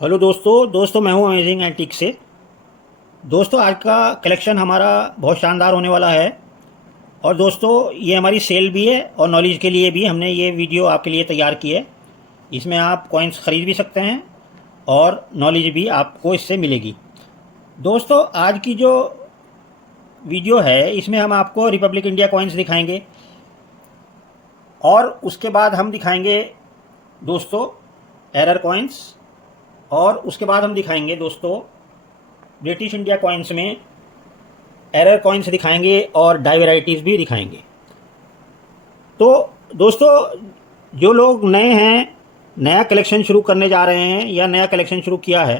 Hello दोस्तों मैं हूं अमेजिंग एंटीक से। दोस्तों आज का कलेक्शन हमारा बहुत शानदार होने वाला है। और दोस्तों ये हमारी सेल भी है और नॉलेज के लिए भी हमने ये वीडियो आपके लिए तैयार की है। इसमें आप कॉइन्स ख़रीद भी सकते हैं और नॉलेज भी आपको इससे मिलेगी। दोस्तों आज की जो वीडियो है इसमें हम आपको रिपब्लिक इंडिया कॉइन्स दिखाएंगे और उसके बाद हम दिखाएंगे दोस्तों एरर कॉइन्स, और उसके बाद हम दिखाएंगे दोस्तों ब्रिटिश इंडिया कॉइन्स में एरर कॉइन्स दिखाएंगे और डाई वैराइटीज़ भी दिखाएंगे। तो दोस्तों जो लोग नए हैं, नया कलेक्शन शुरू करने जा रहे हैं या नया कलेक्शन शुरू किया है,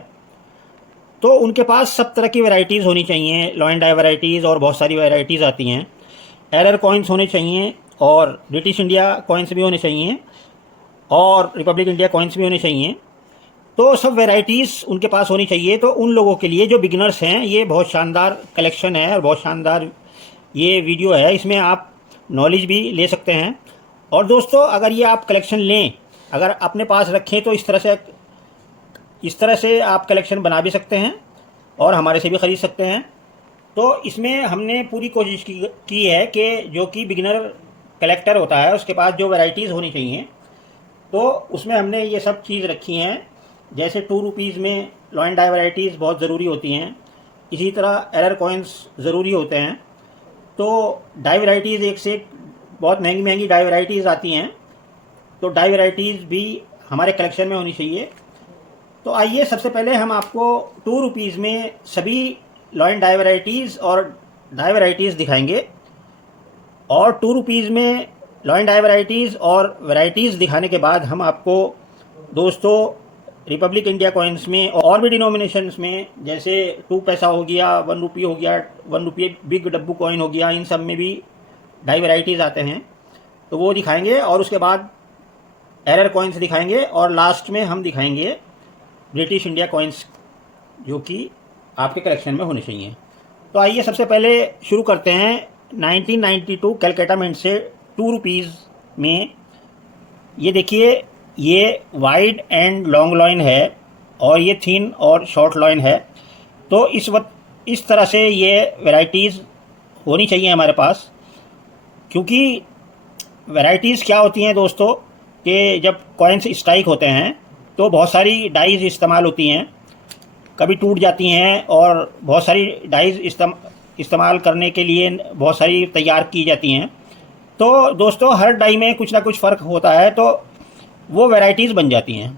तो उनके पास सब तरह की वैराइटीज़ होनी चाहिए। लॉयन डाई वैराइटीज़ और बहुत सारी वैराइटीज़ आती हैं। एरर कॉइन्स होने चाहिए और ब्रिटिश इंडिया कॉइन्स भी होने चाहिए और रिपब्लिक इंडिया कॉइन्स भी होने चाहिए। तो सब वैराइटीज़ उनके पास होनी चाहिए। तो उन लोगों के लिए जो बिगिनर्स हैं ये बहुत शानदार कलेक्शन है और बहुत शानदार ये वीडियो है। इसमें आप नॉलेज भी ले सकते हैं। और दोस्तों अगर ये आप कलेक्शन लें, अगर अपने पास रखें, तो इस तरह से आप कलेक्शन बना भी सकते हैं और हमारे से भी ख़रीद सकते हैं। तो इसमें हमने पूरी कोशिश की है कि जो कि बिगिनर कलेक्टर होता है उसके पास जो वैराइटीज़ होनी चाहिए, तो उसमें हमने ये सब चीज़ रखी हैं। जैसे ₹2 में लॉयन डाई वैराइटीज़ बहुत ज़रूरी होती हैं, इसी तरह एरर कॉइन्स ज़रूरी होते हैं। तो डाई वैराइटीज़ एक से एक बहुत महंगी महंगी डाई वैराइटीज़ आती हैं, तो डाई वैराइटीज़ भी हमारे कलेक्शन में होनी चाहिए। तो आइए सबसे पहले हम आपको ₹2 में सभी लॉयन डाई वैराइटीज़ और डाई वैराइटीज़ दिखाएंगे। और ₹2 में लॉयन डाई वैराइटीज़ और वैराइटीज़ दिखाने के बाद हम आपको दोस्तों रिपब्लिक इंडिया कॉइन्स में और भी डिनोमिनेशंस में, जैसे 2 पैसा हो गया, ₹1 हो गया, ₹1 बिग डब्बू कॉइन हो गया, इन सब में भी डाई वैराइटीज़ आते हैं, तो वो दिखाएंगे। और उसके बाद एरर कॉइन्स दिखाएंगे और लास्ट में हम दिखाएंगे ब्रिटिश इंडिया कॉइन्स जो कि आपके कलेक्शन में होने चाहिए। तो आइए सबसे पहले शुरू करते हैं 1992 कैलकाटा मिंट से ₹2 में। ये देखिए, ये वाइड एंड लॉन्ग लॉइन है और ये थिन और शॉर्ट लॉइन है। तो इस तरह से ये वैराइटीज़ होनी चाहिए हमारे पास। क्योंकि वैराइटीज़ क्या होती हैं दोस्तों कि जब कॉइन्स स्ट्राइक होते हैं तो बहुत सारी डाइज इस्तेमाल होती हैं, कभी टूट जाती हैं, और बहुत सारी डाइज इस्तेमाल करने के लिए बहुत सारी तैयार की जाती हैं। तो दोस्तों हर डाई में कुछ ना कुछ फ़र्क होता है, तो वो वैराइटीज़ बन जाती हैं।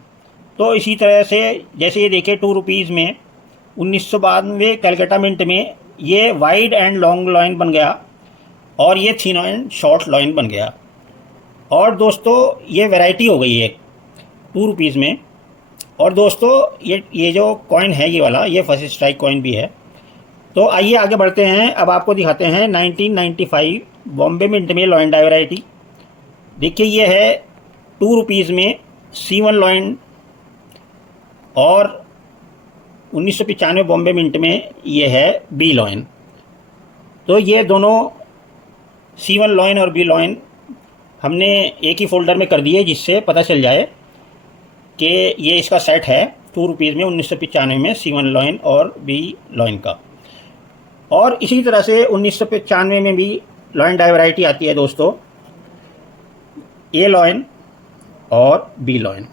तो इसी तरह से जैसे ये देखिए ₹2 में 1992 कैलकाटा मिंट में ये वाइड एंड लॉन्ग लॉइन बन गया और ये थिन एंड शॉर्ट लॉइन बन गया। और दोस्तों ये वैरायटी हो गई है ₹2 में। और दोस्तों ये जो कॉइन है ये वाला, ये फर्स्ट स्ट्राइक कॉइन भी है। तो आइए आगे बढ़ते हैं। अब आपको दिखाते हैं 1995 बॉम्बे मिंट में लॉयन डाई वैरायटी। देखिए ये है ₹2 में C1 लॉयन, और 1995 बॉम्बे मिंट में ये है B लॉयन। तो ये दोनों C1 लॉयन और B लॉयन हमने एक ही फोल्डर में कर दिए, जिससे पता चल जाए कि ये इसका सेट है ₹2 में 1995 में C1 लॉयन और B लॉयन का। और इसी तरह से 1995 में भी लॉयन डाई वैरायटी आती है दोस्तों, A लॉयन और B लॉयन।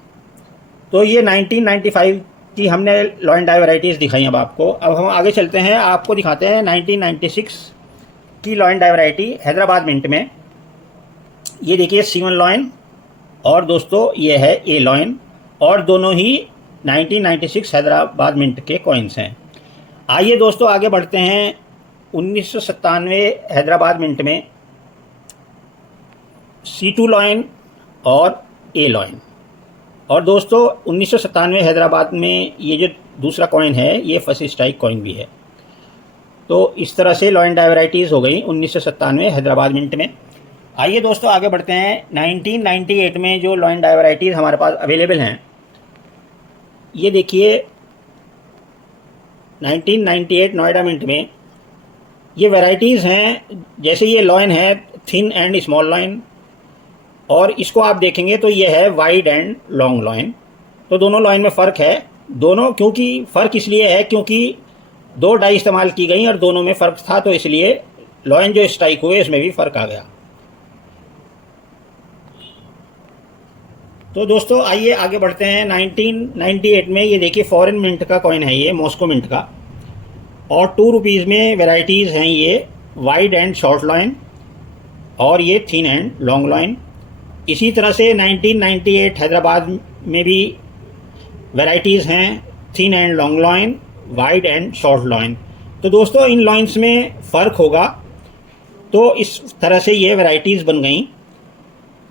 तो ये 1995 की हमने लॉयन डाई वैराइटीज़ दिखाई। अब हम आगे चलते हैं, आपको दिखाते हैं 1996 की lion die variety Hyderabad mint में। ये देखिए C1 लॉयन, और दोस्तों ये है A लॉयन, और दोनों ही 1996 हैदराबाद मिंट के कॉइन्स हैं। आइए दोस्तों आगे बढ़ते हैं 1997 हैदराबाद मिंट में C2 लॉयन और A लॉयन। और दोस्तों 1997 हैदराबाद में ये जो दूसरा कॉइन है ये फर्स्ट स्ट्राइक कॉइन भी है। तो इस तरह से लॉयन डाई वैराइटीज़ हो गई 1997 हैदराबाद मिंट में। आइए दोस्तों आगे बढ़ते हैं 1998 में जो लॉयन डाई वैराइटीज़ हमारे पास अवेलेबल हैं। ये देखिए 1998 नोएडा मिंट में ये वैराइटीज़ हैं। जैसे ये लॉयन है थिन एंड स्मॉल लॉयन, और इसको आप देखेंगे तो ये है वाइड एंड लॉन्ग लॉइन। तो दोनों लॉइन में फ़र्क है। दोनों, क्योंकि फ़र्क इसलिए है क्योंकि दो डाई इस्तेमाल की गई और दोनों में फ़र्क था, तो इसलिए लॉइन जो स्ट्राइक हुए इसमें भी फ़र्क आ गया। तो दोस्तों आइए आगे बढ़ते हैं। 1998 में ये देखिए फॉरेन मिंट का कॉइन है, ये मॉस्को मिंट का, और 2 रुपीज़ में वेराइटीज़ हैं ये वाइड एंड शॉर्ट लॉइन और ये थिन एंड लॉन्ग लॉइन। इसी तरह से 1998 हैदराबाद में भी वेराइटीज़ हैं thin and long lion, wide and short lion. तो दोस्तों इन लॉइन्स में फ़र्क होगा, तो इस तरह से ये वेराइटीज़ बन गई।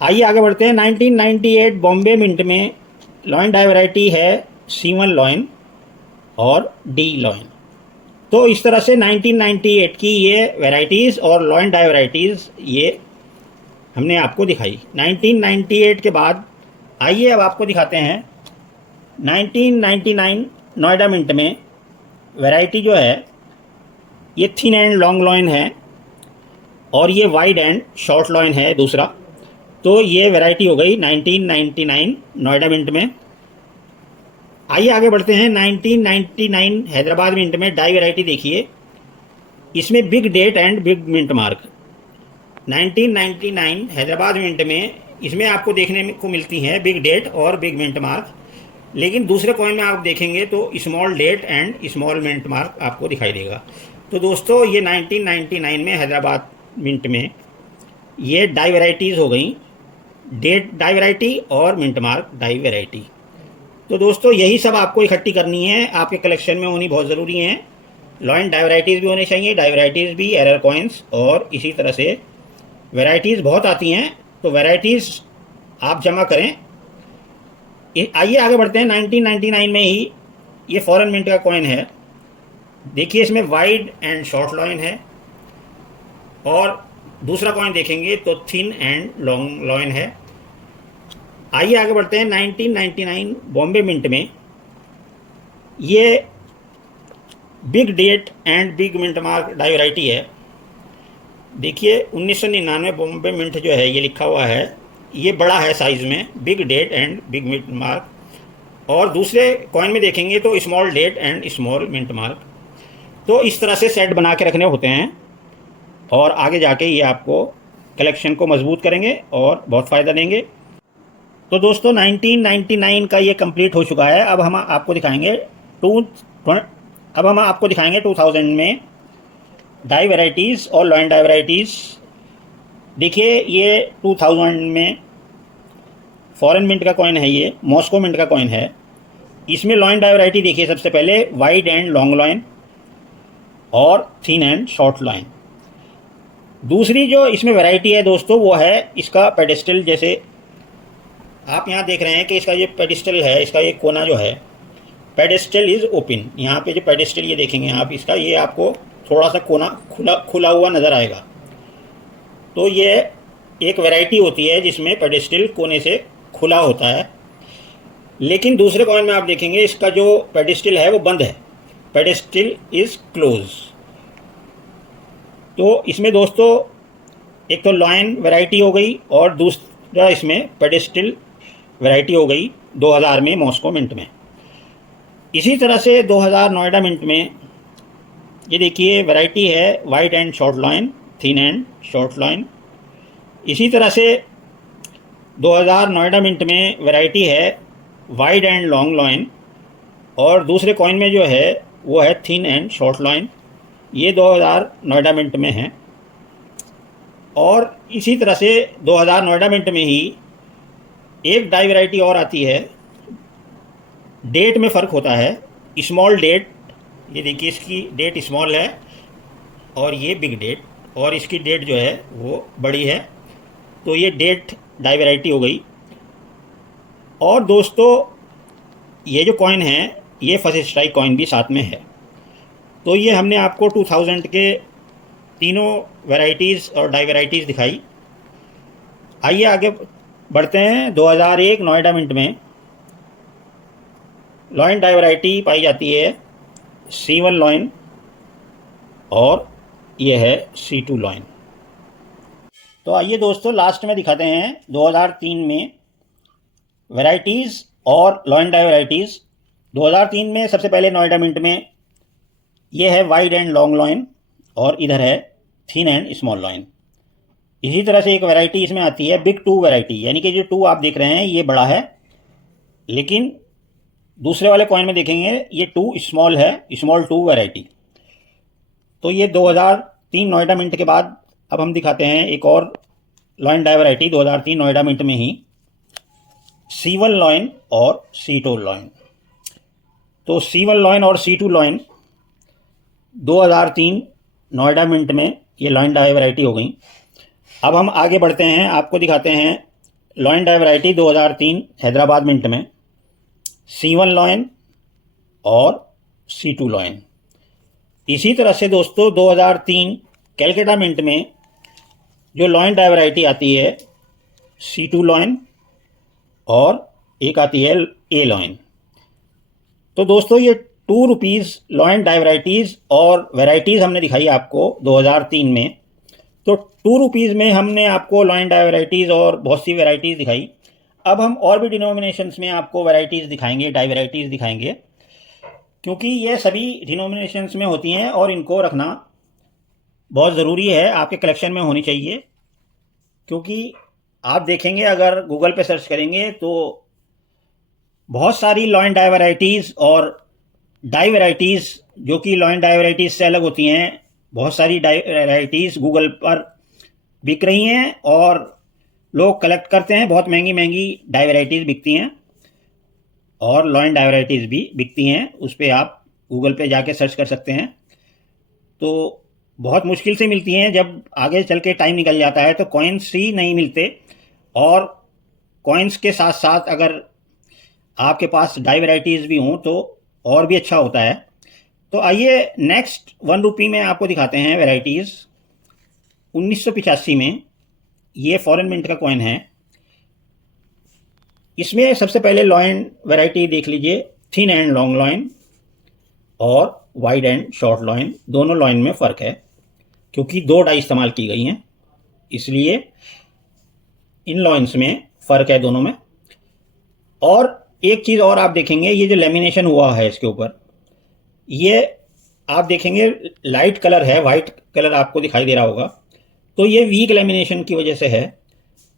आइए आगे बढ़ते हैं। 1998 बॉम्बे मिंट में लॉइन डाई वैरायटी है C1 लॉइन और D लॉइन। तो इस तरह से 1998 की ये वैराइटीज़ और लॉइन डाई वैराइटीज़ ये हमने आपको दिखाई। 1998 के बाद आइए अब आपको दिखाते हैं 1999 नोएडा मिंट में वैरायटी जो है ये थिन एंड लॉन्ग लॉइन है और ये वाइड एंड शॉर्ट लॉइन है दूसरा। तो ये वैरायटी हो गई 1999 नोएडा मिंट में। आइए आगे बढ़ते हैं। 1999 हैदराबाद मिंट में डाई वैरायटी देखिए, इसमें big date and big mint mark. 1999 Hyderabad mint में इसमें आपको देखने को मिलती हैं बिग डेट और बिग मिंट मार्क, लेकिन दूसरे कॉइन में आप देखेंगे तो small date and small mint mark आपको दिखाई देगा। तो दोस्तों ये 1999 में हैदराबाद मिंट में ये डाई वैराइटीज़ हो गई, डेट डाई वैरायटी और मिंट मार्क डाई वैरायटी। तो दोस्तों यही सब आपको इकट्ठी करनी है, आपके कलेक्शन में होनी बहुत ज़रूरी है। लॉइन डाई वैराइटीज़ भी होनी चाहिए, डाई वैराइटीज़ भी, एरर कॉइन्स, और इसी तरह से वैराइटीज़ बहुत आती हैं, तो वैराइटीज़ आप जमा करें। आइए आगे बढ़ते हैं। 1999 में ही ये फॉरेन मिंट का कॉइन है, देखिए इसमें वाइड एंड शॉर्ट लॉइन है, और दूसरा कॉइन देखेंगे तो थिन एंड लॉन्ग लॉइन है। आइए आगे बढ़ते हैं। 1999 बॉम्बे मिंट में ये big date and big mint mark die variety है। देखिए 1999 बॉम्बे मिंट जो है ये लिखा हुआ है, ये बड़ा है साइज़ में, big date and big mint mark, और दूसरे कॉइन में देखेंगे तो small date and small mint mark. तो इस तरह से सेट बना के रखने होते हैं, और आगे जाके ये आपको कलेक्शन को मजबूत करेंगे और बहुत फ़ायदा देंगे। तो दोस्तों 1999 का ये कंप्लीट हो चुका है। अब हम आपको दिखाएंगे 2000 में डाई वैराइटीज़ और लॉइन डाई वैराइटीज़। देखिए ये 2000 में फॉरेन मिंट का कॉइन है, ये मॉस्को मिंट का कॉइन है। इसमें लॉइन डाई वैरायटी देखिए, सबसे पहले वाइड एंड लॉन्ग लॉइन और थिन एंड शॉर्ट लॉइन। दूसरी जो इसमें वैरायटी है दोस्तों वो है इसका पेडिस्टल। जैसे आप यहाँ देख रहे हैं कि इसका ये पेडिस्टल है, इसका ये कोना जो है पेडिस्टल इज़ ओपन। यहाँ पे जो पेडिस्टल ये देखेंगे आप, इसका ये आपको थोड़ा सा कोना खुला हुआ नज़र आएगा। तो ये एक वैरायटी होती है जिसमें पेडिस्टल कोने से खुला होता है, लेकिन दूसरे कॉइन में आप देखेंगे इसका जो पेडिस्टल है वो बंद है, पेडिस्टल इज़ क्लोज। तो इसमें दोस्तों एक तो लॉइन वैरायटी हो गई और दूसरा इसमें पेडिस्टल वैरायटी हो गई 2000 में मॉस्को मिंट में। इसी तरह से 2000 नोएडा मिंट में ये देखिए वैरायटी है wide and short lion, thin and short lion. इसी तरह से 2000 नोएडा मिंट में वैरायटी है वाइड एंड लॉन्ग लॉइन, और दूसरे कॉइन में जो है वो है थिन एंड शॉर्ट लॉइन। ये 2000 नोएडा मिंट में है। और इसी तरह से 2000 नोएडा मिंट में ही एक डाई वैरायटी और आती है, डेट में फ़र्क होता है, स्मॉल डेट। ये देखिए इसकी डेट स्मॉल है और ये बिग डेट, और इसकी डेट जो है वो बड़ी है। तो ये डेट डाई वैरायटी हो गई। और दोस्तों ये जो कॉइन है ये फर्स्ट स्ट्राइक कॉइन भी साथ में है। तो ये हमने आपको 2000 के तीनों वैरायटीज़ और डाई वैरायटीज़ दिखाई। आइए आगे बढ़ते हैं। 2001 नोएडा मिंट में लॉइन डाई वैरायटी पाई जाती है C1 लॉइन और ये है C2 लॉइन। तो आइए दोस्तों लास्ट में दिखाते हैं 2003 में वैरायटीज़ और लॉइन डाई वैरायटीज़ 2003 में सबसे पहले नोएडा मिंट में ये है वाइड एंड लॉन्ग लॉइन और इधर है थिन एंड स्मॉल लॉइन। इसी तरह से एक वैरायटी इसमें आती है बिग टू वैरायटी, यानी कि जो टू आप देख रहे हैं ये बड़ा है, लेकिन दूसरे वाले कॉइन में देखेंगे ये टू स्मॉल है, स्मॉल टू वैरायटी। तो ये 2003 नोएडा मिंट के बाद अब हम दिखाते हैं एक और lion die variety 2003 Noida mint में ही, C1 लॉइन और C2 लॉइन। तो C1 लॉइन और C2 लॉइन 2003 नोएडा मिंट में ये लॉइन डाई वैरायटी हो गई। अब हम आगे बढ़ते हैं, आपको दिखाते हैं lion die variety 2003 Hyderabad mint में, C1 लॉइन और C2 लॉइन। इसी तरह से दोस्तों 2003 कैलकाटा मिंट में जो लॉइन डाई वैरायटी आती है C2 लॉइन और एक आती है A लॉइन। तो दोस्तों ये ₹2 लॉइन डाई वैराइटीज़ और वैराइटीज़ हमने दिखाई आपको 2003 में। तो ₹2 में हमने आपको लॉइन डाई वैराइटीज़ और बहुत सी वैराइटीज़ दिखाई। अब हम और भी डिनोमिनेशंस में आपको वैराइटीज़ दिखाएंगे, डाई वैराइटीज़ दिखाएंगे, क्योंकि ये सभी डिनोमिनेशंस में होती हैं और इनको रखना बहुत ज़रूरी है, आपके कलेक्शन में होनी चाहिए। क्योंकि आप देखेंगे अगर गूगल पे सर्च करेंगे तो बहुत सारी लॉइन डाई वैराइटीज़ और डाई वैराइटीज़ जो कि लॉइन डाई वैराइटीज़ से अलग होती हैं, बहुत सारी डाई वैराइटीज़ गूगल पर बिक रही हैं और लोग कलेक्ट करते हैं। बहुत महंगी महंगी डाई वैराइटीज़ बिकती हैं और लॉइन डाई वैराइटीज़ भी बिकती हैं, उस पर आप गूगल पे जाके सर्च कर सकते हैं। तो बहुत मुश्किल से मिलती हैं, जब आगे चल के टाइम निकल जाता है तो कॉइन्स ही नहीं मिलते, और कॉइन्स के साथ साथ अगर आपके पास डाई वैराइटीज़ भी हों तो और भी अच्छा होता है। तो आइए नेक्स्ट ₹1 में आपको दिखाते हैं वैराइटीज़। 1985 में ये फॉरेन मिंट का कॉइन है। इसमें सबसे पहले लॉइन वैरायटी देख लीजिए, थिन एंड लॉन्ग लॉइन और वाइड एंड शॉर्ट लॉइन। दोनों लॉइन में फ़र्क है क्योंकि 2 डाई इस्तेमाल की गई हैं, इसलिए इन लॉइन्स में फ़र्क है दोनों में। और एक चीज़ और आप देखेंगे, ये जो लेमिनेशन हुआ है इसके ऊपर, ये आप देखेंगे लाइट कलर है, वाइट कलर आपको दिखाई दे रहा होगा, तो ये वीक लेमिनेशन की वजह से है।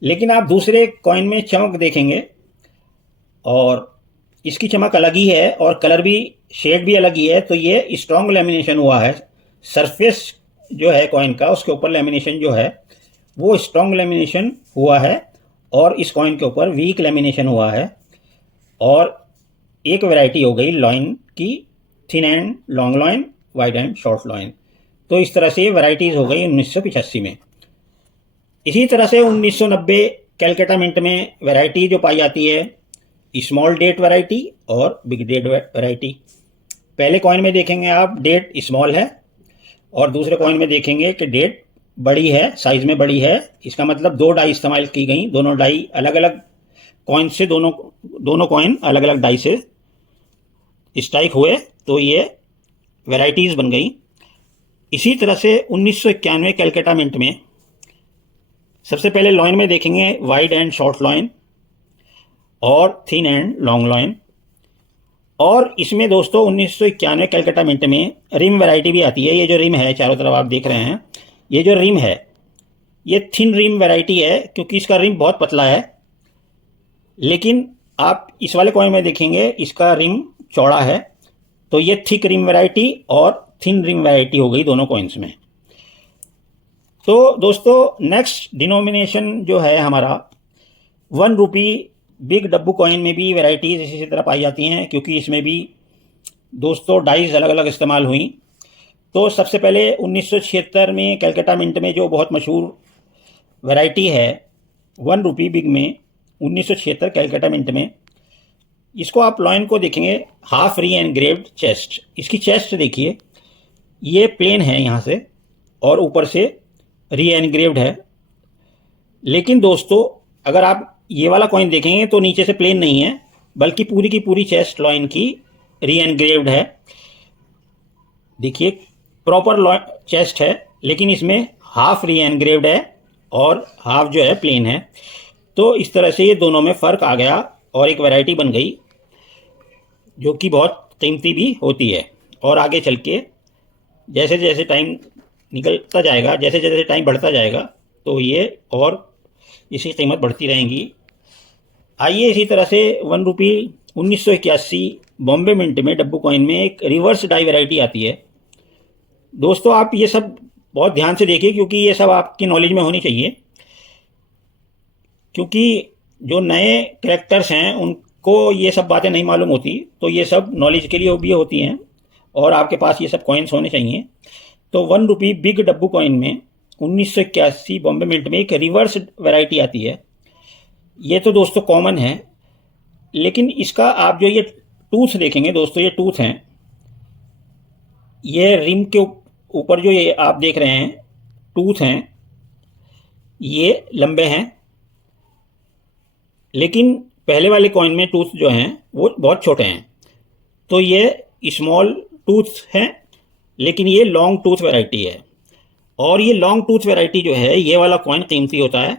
लेकिन आप दूसरे कॉइन में चमक देखेंगे और इसकी चमक अलग ही है और कलर भी, शेड भी अलग ही है। तो ये स्ट्रॉन्ग लेमिनेशन हुआ है, सरफेस जो है कॉइन का उसके ऊपर लेमिनेशन जो है वो स्ट्रॉन्ग लेमिनेशन हुआ है और इस कॉइन के ऊपर वीक लेमिनेशन हुआ है। और एक वैरायटी हो गई लॉइन की, thin and long lion, wide and short lion. तो इस तरह से वैरायटीज़ हो गई 1985 में। इसी तरह से 1990 कैलकाटा मिंट में वैरायटी जो पाई जाती है स्मॉल डेट वैरायटी और बिग डेट वैरायटी। पहले कॉइन में देखेंगे आप डेट स्मॉल है और दूसरे कॉइन में देखेंगे कि डेट बड़ी है, साइज में बड़ी है। इसका मतलब 2 डाई इस्तेमाल की गई, दोनों डाई अलग अलग कॉइन से, दोनों कॉइन अलग अलग डाई से स्ट्राइक हुए, तो ये वैरायटीज़ बन गई। इसी तरह से 1991 कैलकाटा मिंट में सबसे पहले लॉइन में देखेंगे वाइड एंड शॉर्ट लॉइन और थिन एंड लॉन्ग लॉइन। और इसमें दोस्तों 1991 कैलकाटा मिंट में रिम वैरायटी भी आती है। ये जो रिम है चारों तरफ आप देख रहे हैं, ये जो रिम है ये थिन रिम वैरायटी है क्योंकि इसका रिम बहुत पतला है। लेकिन आप इस वाले कॉइन में देखेंगे इसका रिम चौड़ा है, तो ये थिक रिम वैरायटी और थिन रिम वैरायटी हो गई दोनों कॉइन्स में। तो दोस्तों नेक्स्ट डिनोमिनेशन जो है हमारा ₹1 बिग डब्बू कॉइन में भी वैरायटीज़ इसी तरह पाई जाती हैं, क्योंकि इसमें भी दोस्तों डाइज अलग अलग इस्तेमाल हुई। तो सबसे पहले 1976 में कैलकाटा मिंट में जो बहुत मशहूर वैरायटी है ₹1 बिग में 1976 कैलकाटा मिंट में, इसको आप लॉइन को देखेंगे हाफ री एनग्रेव्ड चेस्ट। इसकी चेस्ट देखिए, ये प्लेन है यहाँ से और ऊपर से री एनग्रेव्ड है। लेकिन दोस्तों अगर आप ये वाला कॉइन देखेंगे तो नीचे से प्लेन नहीं है, बल्कि पूरी की पूरी चेस्ट लॉइन की री एनग्रेव्ड है। देखिए प्रॉपर चेस्ट है, लेकिन इसमें हाफ री एनग्रेव्ड है और हाफ जो है प्लेन है। तो इस तरह से ये दोनों में फ़र्क आ गया और एक वैरायटी बन गई। जो कि बहुत कीमती भी होती है। और आगे चल के जैसे जैसे टाइम निकलता जाएगा, जैसे जैसे टाइम बढ़ता जाएगा, तो ये और इसकी कीमत बढ़ती रहेंगी। आइए इसी तरह से 1 रुपये 1981 बॉम्बे मिंट में डब्बू कॉइन में एक रिवर्स डाई वैरायटी आती है। दोस्तों आप ये सब बहुत ध्यान से देखिए, क्योंकि ये सब आपकी नॉलेज में होनी चाहिए, क्योंकि जो नए करेक्टर्स हैं उनको ये सब बातें नहीं मालूम होती, तो ये सब नॉलेज के लिए भी होती हैं और आपके पास ये सब कॉइन्स होने चाहिए। तो 1 रुपये बिग डब्बू कॉइन में 1981 बॉम्बे मिंट में एक रिवर्स वैरायटी आती है। ये तो दोस्तों कॉमन है, लेकिन इसका आप जो ये टूथ देखेंगे दोस्तों, ये टूथ हैं, ये रिम के ऊपर जो ये आप देख रहे हैं टूथ हैं, ये लंबे हैं, लेकिन पहले वाले कॉइन में टूथ जो हैं वो बहुत छोटे हैं। तो ये स्मॉल टूथ हैं, लेकिन ये लॉन्ग टूथ वैरायटी है। और ये लॉन्ग टूथ वैरायटी जो है, ये वाला कॉइन कीमती होता है,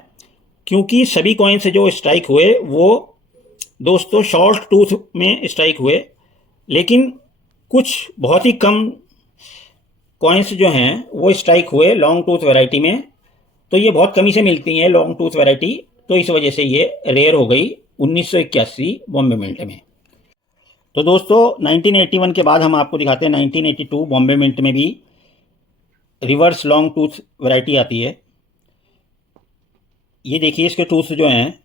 क्योंकि सभी कॉइन से जो स्ट्राइक हुए वो दोस्तों शॉर्ट टूथ में स्ट्राइक हुए, लेकिन कुछ बहुत ही कम कॉइन्स जो हैं वो स्ट्राइक हुए लॉन्ग टूथ वैरायटी में। तो ये बहुत कमी से मिलती हैं लॉन्ग टूथ वैरायटी, तो इस वजह से ये रेयर हो गई 1981 बॉम्बे मिंट में। तो दोस्तों 1981 के बाद हम आपको दिखाते हैं 1982 बॉम्बे मिंट में भी रिवर्स लॉन्ग टूथ वैरायटी आती है। ये देखिए इसके टूथ जो हैं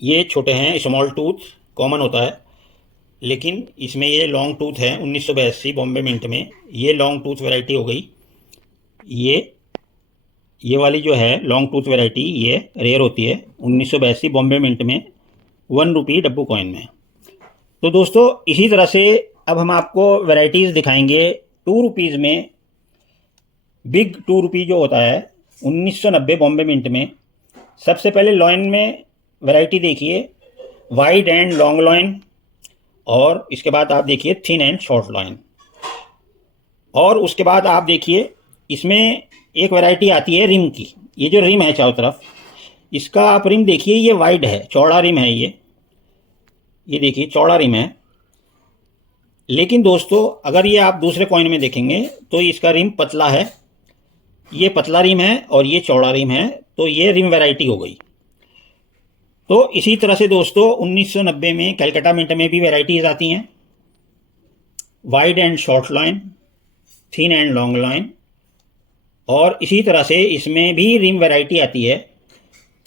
ये छोटे हैं, स्मॉल टूथ कॉमन होता है, लेकिन इसमें ये लॉन्ग टूथ है। 1982 बॉम्बे मिंट में ये लॉन्ग टूथ वैरायटी हो गई। ये वाली जो है लॉन्ग टूथ वैरायटी ये रेयर होती है 1982 बॉम्बे मिंट में 1 रुपये डब्बू कॉइन में। तो दोस्तों इसी तरह से अब हम आपको वैरायटीज़ दिखाएंगे 2 रुपीज़ में। बिग 2 रुपये जो होता है 1990 बॉम्बे मिंट में। सबसे पहले लॉइन में वैरायटी देखिए, वाइड एंड लॉन्ग लॉइन, और इसके बाद आप देखिए थिन एंड शॉर्ट लॉइन। और उसके बाद आप देखिए इसमें एक वैरायटी आती है रिम की। ये जो रिम है चारों तरफ, इसका आप रिम देखिए, ये वाइड है, चौड़ा रिम है ये देखिए चौड़ा रिम है। लेकिन दोस्तों अगर ये आप दूसरे कॉइन में देखेंगे तो इसका रिम पतला है, ये पतला रिम है और ये चौड़ा रिम है, तो ये रिम वैरायटी हो गई। तो इसी तरह से दोस्तों 1990 में कलकत्ता मिंट में भी वैरायटीज़ आती हैं, wide and short line, thin and long line. और इसी तरह से इसमें भी रिम वैरायटी आती है,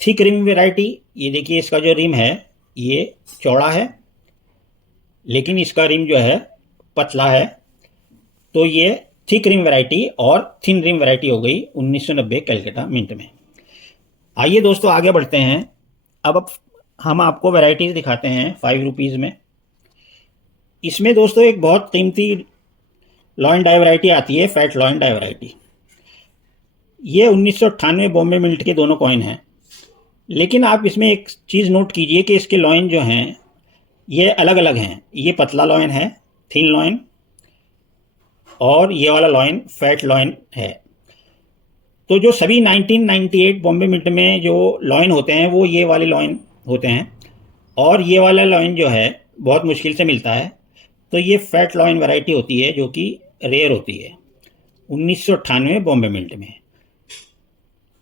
थिक रिम वैरायटी। ये देखिए इसका जो रिम है ये चौड़ा है, लेकिन इसका रिम जो है पतला है, तो ये थिक रिम वैरायटी और थिन रिम वैरायटी हो गई 1990 कलकत्ता मिंट में। आइए दोस्तों आगे बढ़ते हैं। अब हम आपको वैरायटीज़ दिखाते हैं 5 रुपीज़ में। इसमें दोस्तों एक बहुत कीमती लॉइन डाई वैरायटी आती है, फैट लॉइन डाई वैरायटी। ये 1998 बॉम्बे मिंट के दोनों कॉइन हैं, लेकिन आप इसमें एक चीज़ नोट कीजिए कि इसके लॉइन जो हैं ये अलग अलग हैं। ये पतला लॉइन है, थिन लॉइन, और ये वाला लॉइन फैट लॉइन है। तो जो सभी 1998 बॉम्बे मिंट में जो लॉइन होते हैं वो ये वाले लॉइन होते हैं, और ये वाला लॉइन जो है बहुत मुश्किल से मिलता है, तो ये फैट लॉइन वैरायटी होती है जो कि रेयर होती है 1998 बॉम्बे मिंट में।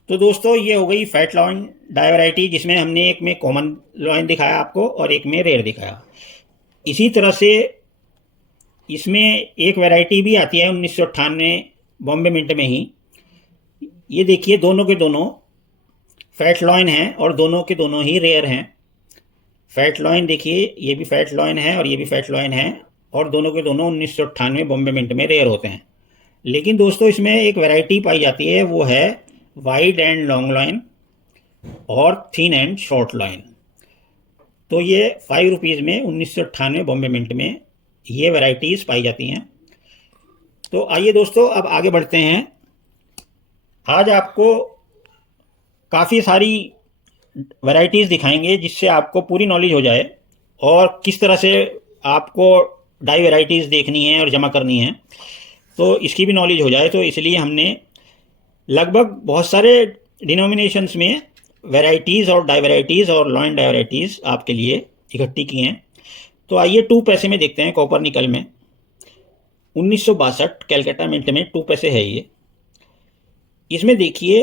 तो दोस्तों ये हो गई फैट लॉइन डाई वैरायटी, जिसमें हमने एक में कॉमन लॉइन दिखाया आपको और एक में रेयर दिखाया। इसी तरह से इसमें एक वैरायटी भी आती है 1998 बॉम्बे मिंट में ही। ये देखिए दोनों के दोनों फैट लॉइन हैं और दोनों के दोनों ही रेयर हैं। फैट लॉइन देखिए, ये भी फैट लॉइन है और ये भी फैट लॉइन है, और दोनों के दोनों 1998 बॉम्बे मिंट में रेयर होते हैं। लेकिन दोस्तों इसमें एक वैरायटी पाई जाती है, वो है वाइड एंड लॉन्ग लाइन और थिन एंड शॉर्ट लाइन। तो ये 5 रुपीज़ में 1998 बॉम्बे मिंट में ये वैरायटीज़ पाई जाती हैं। तो आइए दोस्तों अब आगे बढ़ते हैं। आज आपको काफ़ी सारी वैरायटीज़ दिखाएंगे जिससे आपको पूरी नॉलेज हो जाए, और किस तरह से आपको डाई वैरायटीज़ देखनी है और जमा करनी है, तो इसकी भी नॉलेज हो जाए। तो इसलिए हमने लगभग बहुत सारे डिनोमिनेशंस में वैरायटीज़ और डाई वैरायटीज़ और लॉइन डाई वैरायटीज़ आपके लिए इकट्ठी की हैं। तो आइए 2 पैसे में देखते हैं, कॉपर निकल में 1962 कैलकाटा मिंट में 2 पैसे है ये। इसमें देखिए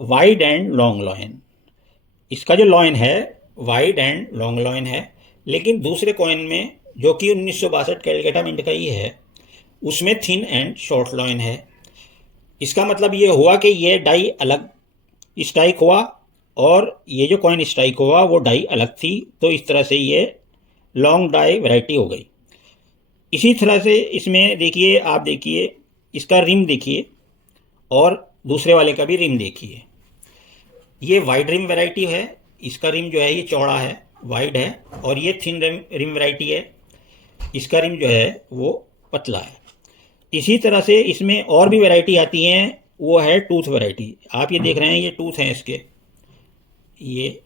वाइड एंड लॉन्ग लॉइन, इसका जो लॉइन है वाइड एंड लॉन्ग लॉइन है, लेकिन दूसरे कॉइन में जो कि 1962 कैलकाटा मिंट का ही है उसमें थिन एंड शॉर्ट लॉइन है। इसका मतलब ये हुआ कि ये डाई अलग स्ट्राइक हुआ और ये जो कॉइन स्ट्राइक हुआ वो डाई अलग थी, तो इस तरह से ये लॉन्ग डाई वैरायटी हो गई। इसी तरह से इसमें देखिए, आप देखिए इसका रिम देखिए और दूसरे वाले का भी रिम देखिए। ये वाइड रिम वैरायटी है, इसका रिम जो है ये चौड़ा है, वाइड है, और ये थिन रिम वैरायटी है, इसका रिम जो है वो पतला है। इसी तरह से इसमें और भी वैरायटी आती हैं, वो है टूथ वैरायटी। आप ये देख रहे हैं ये टूथ हैं इसके, ये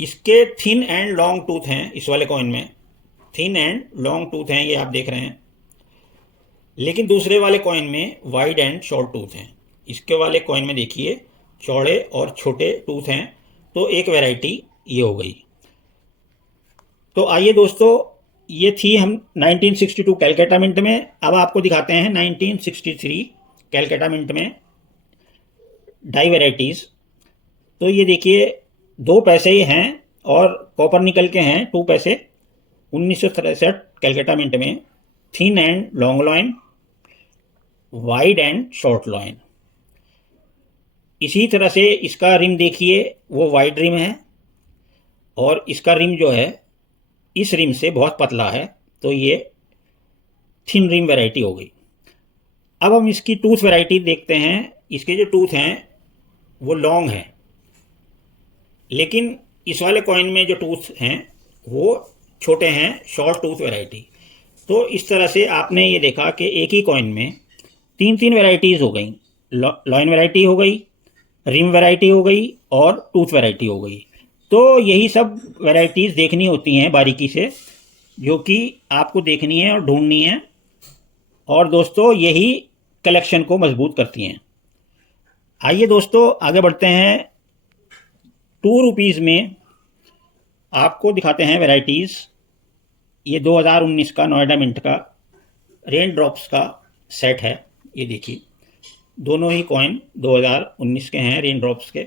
इसके थिन एंड लॉन्ग टूथ हैं, इस वाले कॉइन में थिन एंड लॉन्ग टूथ हैं, ये आप देख रहे हैं। लेकिन दूसरे वाले कॉइन में वाइड एंड शॉर्ट टूथ हैं। इसके वाले कॉइन में देखिए चौड़े और छोटे टूथ हैं, तो एक वैरायटी ये हो गई। तो आइए दोस्तों, ये थी हम 1962 कैलकाटा मिंट में। अब आपको दिखाते हैं 1963 कैलकाटा मिंट में डाई वैरायटीज़। तो ये देखिए 2 पैसे ही हैं और कॉपर निकल के हैं 2 पैसे। 1963 कैलकाटा मिंट में thin and long lion, wide and short lion. इसी तरह से इसका रिम देखिए वो वाइड रिम है और इसका रिम जो है इस रिम से बहुत पतला है, तो ये थिन रिम वैरायटी हो गई। अब हम इसकी टूथ वैरायटी देखते हैं। इसके जो टूथ हैं वो लॉन्ग हैं, लेकिन इस वाले कॉइन में जो टूथ हैं वो छोटे हैं, शॉर्ट टूथ वैरायटी। तो इस तरह से आपने ये देखा कि एक ही कॉइन में 3 वैरायटीज़ हो गई, लॉइन वैरायटी हो गई, रिम वैरायटी हो गई और टूथ वैरायटी हो गई। तो यही सब वैरायटीज़ देखनी होती हैं बारीकी से, जो कि आपको देखनी है और ढूंढनी है, और दोस्तों यही कलेक्शन को मजबूत करती हैं। आइए दोस्तों आगे बढ़ते हैं। 2 रुपीज़ में आपको दिखाते हैं वैरायटीज़। ये 2019 का नोएडा मिंट का रेन ड्रॉप्स का सेट है। ये देखिए दोनों ही कॉइन 2019 के हैं, रेन ड्रॉप्स के।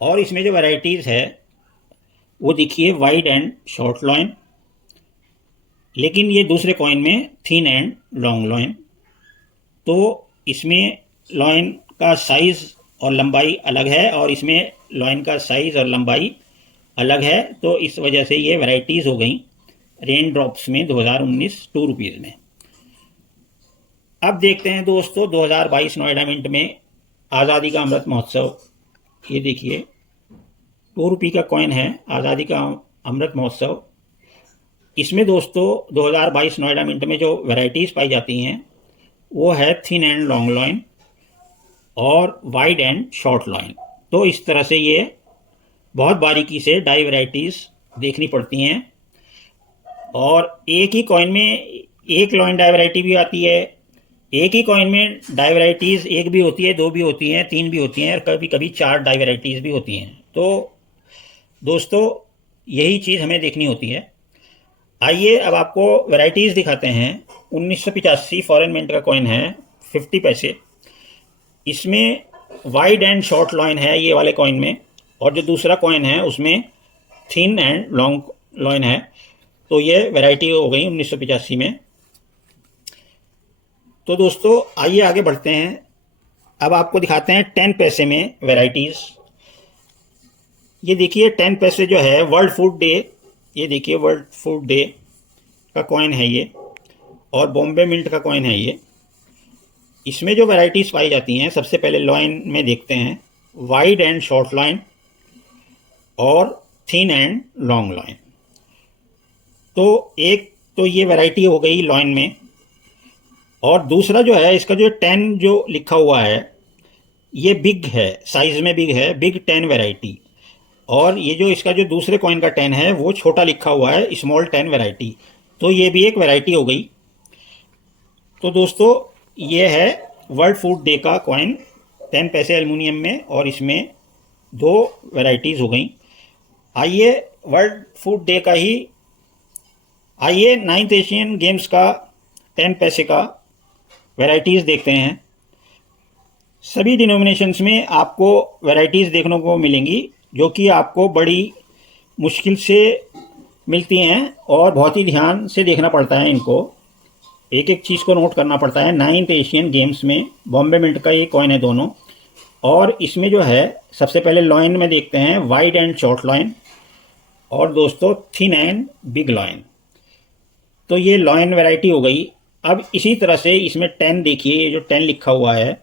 और इसमें जो वैरायटीज़ है वो देखिए वाइड एंड शॉर्ट लॉइन, लेकिन ये दूसरे कॉइन में थिन एंड लॉन्ग लॉइन। तो इसमें लॉइन का साइज़ और लंबाई अलग है और इसमें लॉइन का साइज़ और लंबाई अलग है, तो इस वजह से ये वैरायटीज़ हो गई रेन ड्रॉप्स में 2019 2 रुपीज़ में। अब देखते हैं दोस्तों 2022 नोएडा मिंट में आज़ादी का अमृत महोत्सव। ये देखिए 2 रुपये का कॉइन है, आज़ादी का अमृत महोत्सव। इसमें दोस्तों 2022 नोएडा मिंट में जो वैरायटीज़ पाई जाती हैं वो है थिन एंड लॉन्ग लॉइन और वाइड एंड शॉर्ट लॉइन। तो इस तरह से ये बहुत बारीकी से डाई वैरायटीज़ देखनी पड़ती हैं, और एक ही कॉइन में एक लॉइन डाई वैरायटी भी आती है, एक ही कॉइन में डाई वैरायटीज़ एक भी होती है, 2 भी होती हैं, 3 भी होती हैं, और कभी कभी 4 डाई वैरायटीज़ भी होती हैं। तो दोस्तों यही चीज़ हमें देखनी होती है। आइए अब आपको वैरायटीज़ दिखाते हैं। 1985 फॉरेन मिंट का कॉइन है, 50 पैसे। इसमें वाइड एंड शॉर्ट लॉइन है ये वाले कॉइन में, और जो दूसरा कॉइन है उसमें थिन एंड लॉन्ग लॉइन है। तो ये वैरायटी हो गई 1985 में। तो दोस्तों आइए आगे बढ़ते हैं। अब आपको दिखाते हैं 10 पैसे में वैरायटीज़। ये देखिए 10 पैसे जो है वर्ल्ड फूड डे, ये देखिए वर्ल्ड फूड डे का कॉइन है ये, और बॉम्बे मिंट का कॉइन है ये। इसमें जो वैरायटीज़ पाई जाती हैं, सबसे पहले लॉइन में देखते हैं वाइड एंड शॉर्ट लॉइन और थिन एंड लॉन्ग लॉइन। तो एक तो ये वैरायटी हो गई लॉइन में, और दूसरा जो है इसका जो 10 जो लिखा हुआ है ये बिग है, साइज़ में बिग है, बिग 10 वैरायटी। और ये जो इसका जो दूसरे कॉइन का 10 है वो छोटा लिखा हुआ है, स्मॉल 10 वैरायटी। तो ये भी एक वैरायटी हो गई। तो दोस्तों ये है वर्ल्ड फूड डे का कॉइन, 10 पैसे एल्युमिनियम में, और इसमें 2 वैरायटीज़ हो गई। आइए वर्ल्ड फूड डे का ही आइए 9th एशियन गेम्स का 10 पैसे का वैरायटीज़ देखते हैं। सभी डिनोमिनेशंस में आपको वैरायटीज़ देखने को मिलेंगी जो कि आपको बड़ी मुश्किल से मिलती हैं और बहुत ही ध्यान से देखना पड़ता है। इनको एक एक चीज़ को नोट करना पड़ता है। 9th एशियन गेम्स में बॉम्बे मिंट का ये कॉइन है दोनों, और इसमें जो है सबसे पहले लॉइन में देखते हैं वाइड एंड शॉर्ट लॉइन, और दोस्तों थिन एंड बिग लॉइन। तो ये लॉइन वैरायटी हो गई। अब इसी तरह से इसमें 10 देखिए, ये जो 10 लिखा हुआ है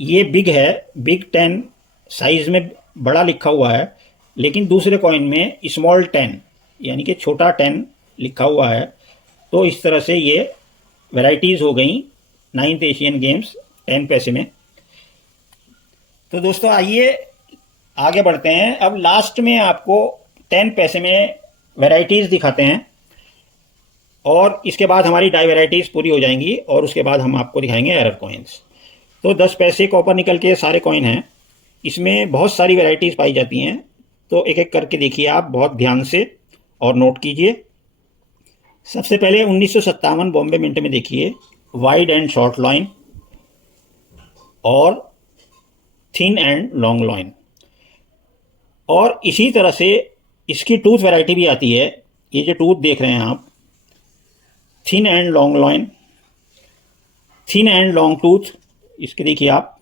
ये बिग है, बिग 10 साइज में बड़ा लिखा हुआ है, लेकिन दूसरे कॉइन में स्मॉल 10 यानी कि छोटा 10 लिखा हुआ है। तो इस तरह से ये वैरायटीज़ हो गई 9th एशियन गेम्स 10 पैसे में। तो दोस्तों आइए आगे बढ़ते हैं। अब लास्ट में आपको 10 पैसे में वैरायटीज़ दिखाते हैं, और इसके बाद हमारी डाई वैरायटीज़ पूरी हो जाएंगी, और उसके बाद हम आपको दिखाएंगे एरर कॉइन्स। तो 10 पैसे कॉपर निकल के सारे कॉइन हैं, इसमें बहुत सारी वैरायटीज़ पाई जाती हैं। तो एक एक करके देखिए आप बहुत ध्यान से और नोट कीजिए। सबसे पहले 1957 बॉम्बे मिंट में देखिए वाइड एंड शॉर्ट लॉइन और थिन एंड लॉन्ग लॉइन, और इसी तरह से इसकी टूथ वैरायटी भी आती है। ये जो टूथ देख रहे हैं आप, thin and long lion, thin and long tooth, इसके देखिए आप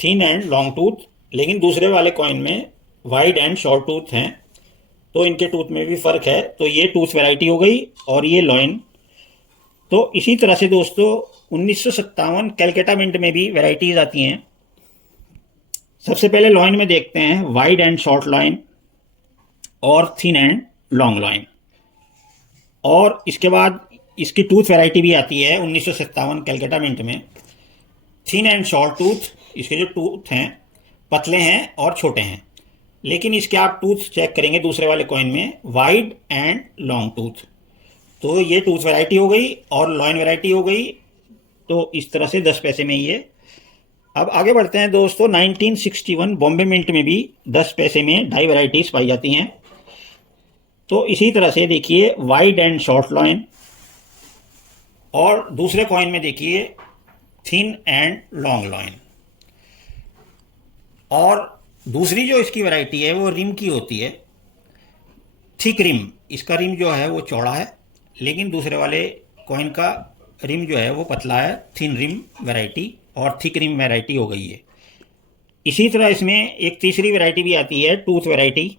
थिन एंड लॉन्ग टूथ, लेकिन दूसरे वाले कॉइन में वाइड एंड शॉर्ट टूथ हैं, तो इनके टूथ में भी फ़र्क है। तो ये टूथ वैरायटी हो गई, और ये लॉइन। तो इसी तरह से दोस्तों 1957 कैलकाटा मिंट में भी वैरायटीज़ आती हैं। सबसे पहले लॉइन में देखते हैं वाइड एंड शॉर्ट लॉइन और थिन एंड लॉन्ग लॉइन, और इसके बाद इसकी टूथ वैरायटी भी आती है 1957 कैलकाटा मिंट में। थिन एंड शॉर्ट टूथ, इसके जो टूथ हैं पतले हैं और छोटे हैं, लेकिन इसके आप टूथ चेक करेंगे दूसरे वाले कॉइन में वाइड एंड लॉन्ग टूथ। तो ये टूथ वैरायटी हो गई और लॉइन वैरायटी हो गई। तो इस तरह से 10 पैसे में ये। अब आगे बढ़ते हैं दोस्तों, 1961 बॉम्बे मिंट में भी 10 पैसे में डाई वैरायटीज़ पाई जाती हैं। तो इसी तरह से देखिए वाइड एंड शॉर्ट लॉइन, और दूसरे कॉइन में देखिए थिन एंड लॉन्ग लॉइन। और दूसरी जो इसकी वैरायटी है वो रिम की होती है, थिक रिम। इसका रिम जो है वो चौड़ा है, लेकिन दूसरे वाले कॉइन का रिम जो है वो पतला है, थिन रिम वैरायटी, और थिक रिम वैरायटी हो गई है। इसी तरह इसमें एक तीसरी वैरायटी भी आती है, tooth variety,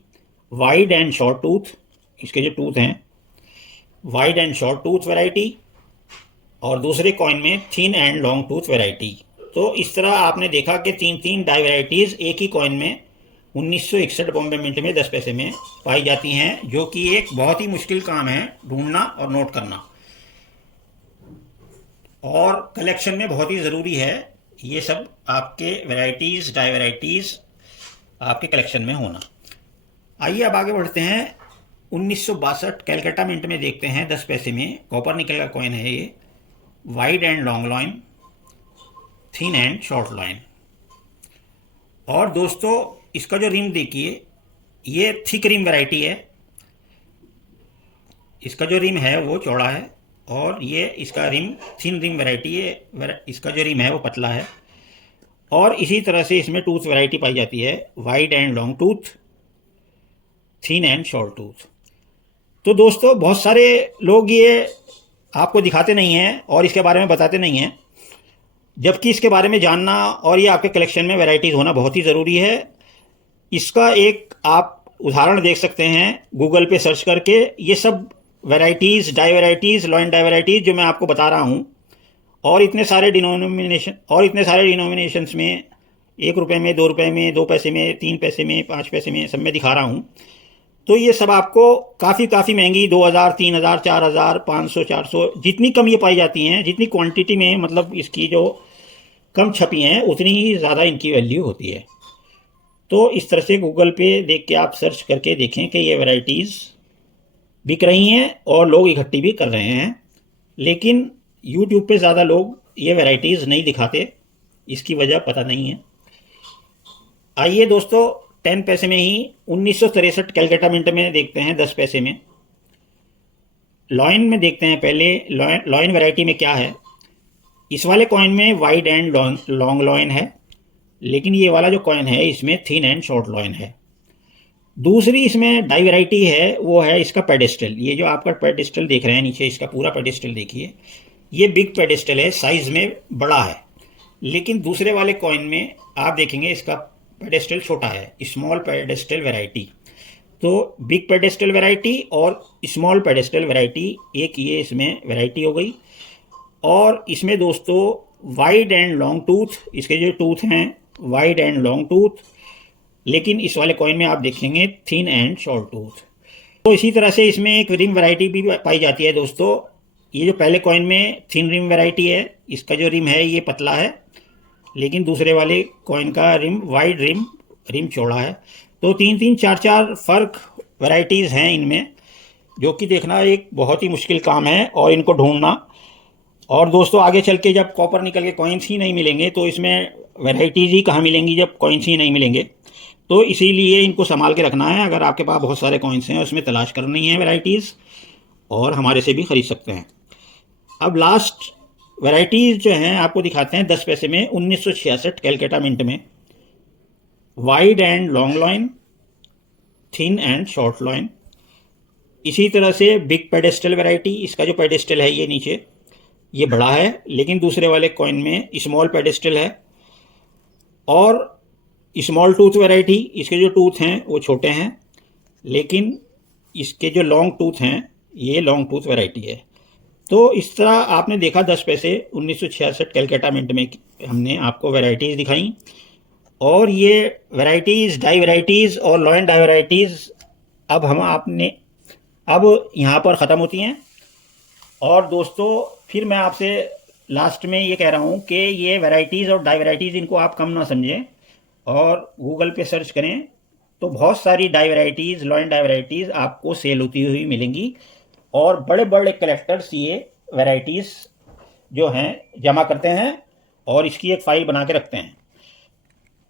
wide and short tooth. इसके जो टूथ हैं wide and short tooth variety, और दूसरे कॉइन में thin and long tooth variety. तो इस तरह आपने देखा कि 3 डाई वैरायटीज़ एक ही कॉइन में 1961 बॉम्बे मिंट में 10 पैसे में पाई जाती हैं, जो कि एक बहुत ही मुश्किल काम है ढूंढना और नोट करना, और कलेक्शन में बहुत ही ज़रूरी है ये सब आपके वैरायटीज़, डाई वैरायटीज़ आपके कलेक्शन में होना। आइए अब आगे बढ़ते हैं। 1962 कैलकाटा मिंट में देखते हैं 10 पैसे में कॉपर निकल का कॉइन है ये, wide and long lion, thin and short lion. और दोस्तों इसका जो रिम देखिए ये थिक रिम वैरायटी है, इसका जो रिम है वो चौड़ा है, और ये इसका रिम थिन रिम वैरायटी है, इसका जो रिम है वो पतला है। और इसी तरह से इसमें टूथ वैरायटी पाई जाती है, wide and long tooth, thin and short tooth. तो दोस्तों बहुत सारे लोग ये आपको दिखाते नहीं हैं और इसके बारे में बताते नहीं हैं, जबकि इसके बारे में जानना और ये आपके कलेक्शन में वैरायटीज़ होना बहुत ही ज़रूरी है। इसका एक आप उदाहरण देख सकते हैं गूगल पे सर्च करके। ये सब varieties, die varieties, lion die varieties जो मैं आपको बता रहा हूँ, और इतने सारे डिनोमिनेशंस में 1 रुपये में, 2 रुपये में, 2 पैसे में, 3 पैसे में, 5 पैसे में, सब में दिखा रहा हूँ। तो ये सब आपको काफ़ी महंगी 2000, 3000, 4000, 500, 400, जितनी कम ये पाई जाती हैं, जितनी क्वांटिटी में मतलब इसकी जो कम छपी हैं उतनी ही ज़्यादा इनकी वैल्यू होती है। तो इस तरह से गूगल पे देख के आप सर्च करके देखें कि ये वैरायटीज़ बिक रही हैं और लोग इकट्ठी भी कर रहे हैं, लेकिन यूट्यूब पे ज़्यादा लोग ये वैरायटीज़ नहीं दिखाते, इसकी वजह पता नहीं है। आइए दोस्तों 10 पैसे में ही 1963 कैलकाटा मिंट में देखते हैं 10 पैसे में लॉइन में देखते हैं पहले। लॉइन वैरायटी में क्या है। इस वाले कॉइन में वाइड एंड लॉन्ग लॉइन है, लेकिन ये वाला जो कॉइन है इसमें थिन एंड शॉर्ट लॉइन है। दूसरी इसमें डाई वैरायटी है, वो है इसका पेडेस्टल। ये जो आपका पेडेस्टल देख रहे हैं नीचे, इसका पूरा पेडेस्टल देखिए, ये बिग पेडेस्टल है, साइज में बड़ा है। लेकिन दूसरे वाले कॉइन में आप देखेंगे इसका पेडेस्टल छोटा है, स्मॉल पेडेस्टल वैरायटी। तो बिग पेडेस्टल वैरायटी और स्मॉल पेडेस्टल वैरायटी, एक ये इसमें वैरायटी हो गई। और इसमें दोस्तों वाइड एंड लॉन्ग टूथ, इसके जो टूथ हैं वाइड एंड लॉन्ग टूथ, लेकिन इस वाले कॉइन में आप देखेंगे थिन एंड शॉर्ट टूथ। तो इसी तरह से इसमें एक रिम वैरायटी भी पाई जाती है दोस्तों। ये जो पहले कॉइन में थिन रिम वैरायटी है, इसका जो रिम है ये पतला है, लेकिन दूसरे वाले कॉइन का रिम वाइड रिम चौड़ा है। तो तीन तीन चार चार फर्क वैरायटीज़ हैं इनमें, जो कि देखना एक बहुत ही मुश्किल काम है और इनको ढूंढना। और दोस्तों आगे चल के जब कॉपर निकल के कॉइन्स ही नहीं मिलेंगे तो इसमें वैरायटीज़ ही कहाँ मिलेंगी जब कॉइन्स ही नहीं मिलेंगे। तो इसीलिए इनको संभाल के रखना है। अगर आपके पास बहुत सारे कॉइन्स हैं उसमें तलाश करनी है वैरायटीज़, और हमारे से भी ख़रीद सकते हैं। अब लास्ट वैरायटीज़ जो हैं आपको दिखाते हैं 10 पैसे में। 1966 कैलकाटा मिंट में wide and long lion, thin and short lion. इसी तरह से बिग पेडेस्टल वैरायटी, इसका जो पेडेस्टल है ये नीचे ये बड़ा है, लेकिन दूसरे वाले कॉइन में स्मॉल पेडेस्टल है। और स्मॉल टूथ वैरायटी, इसके जो टूथ हैं वो छोटे हैं, लेकिन इसके जो लॉन्ग टूथ हैं ये लॉन्ग टूथ वैरायटी है। तो इस तरह आपने देखा 10 पैसे 1966 कैलकाटा मिंट में हमने आपको वैरायटीज़ दिखाई। और ये वैरायटीज़, डाई वैरायटीज़ और लॉइन डाई वैरायटीज़ अब यहाँ पर ख़त्म होती हैं। और दोस्तों फिर मैं आपसे लास्ट में ये कह रहा हूँ कि ये वैरायटीज़ और डाई वैरायटीज़ इनको आप कम ना समझें और गूगल पे सर्च करें तो बहुत सारी die varieties, lion die varieties आपको सेल होती हुई मिलेंगी। और बड़े बड़े कलेक्टर्स ये वैरायटीज़ जो हैं जमा करते हैं और इसकी एक फ़ाइल बना के रखते हैं।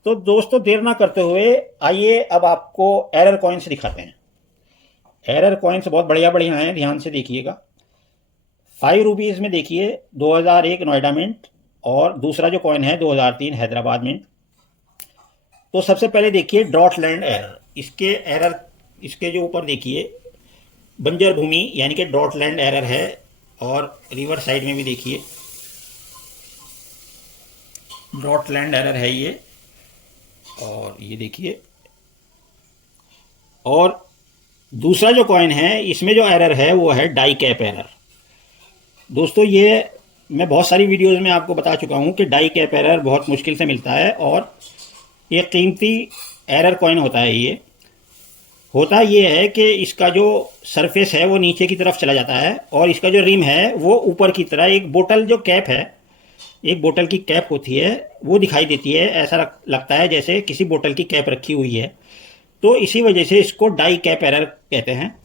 तो दोस्तों देर ना करते हुए आइए अब आपको एरर कॉइन्स दिखाते हैं। एरर कॉइन्स बहुत बढ़िया बढ़िया हैं, ध्यान से देखिएगा। 5 रुपीज़ में देखिए 2001 नोएडा मिंट, और दूसरा जो कॉइन है 2003 हैदराबाद मिंट। तो सबसे पहले देखिए डॉटलैंड एरर। इसके जो ऊपर देखिए बंजर भूमि यानी कि डॉटलैंड एरर है, और रिवर साइड में भी देखिए डॉटलैंड एरर है ये, और ये देखिए। और दूसरा जो कॉइन है इसमें जो एरर है वो है डाई कैप एरर। दोस्तों ये मैं बहुत सारी वीडियोस में आपको बता चुका हूँ कि डाई कैप एरर बहुत मुश्किल से मिलता है, और ये कीमती एरर कॉइन होता है। ये होता ये है कि इसका जो सरफेस है वो नीचे की तरफ चला जाता है, और इसका जो रिम है वो ऊपर की तरह, एक बोतल जो कैप है, एक बोतल की कैप होती है वो दिखाई देती है। ऐसा लगता है जैसे किसी बोतल की कैप रखी हुई है। तो इसी वजह से इसको डाई कैप एरर कहते हैं।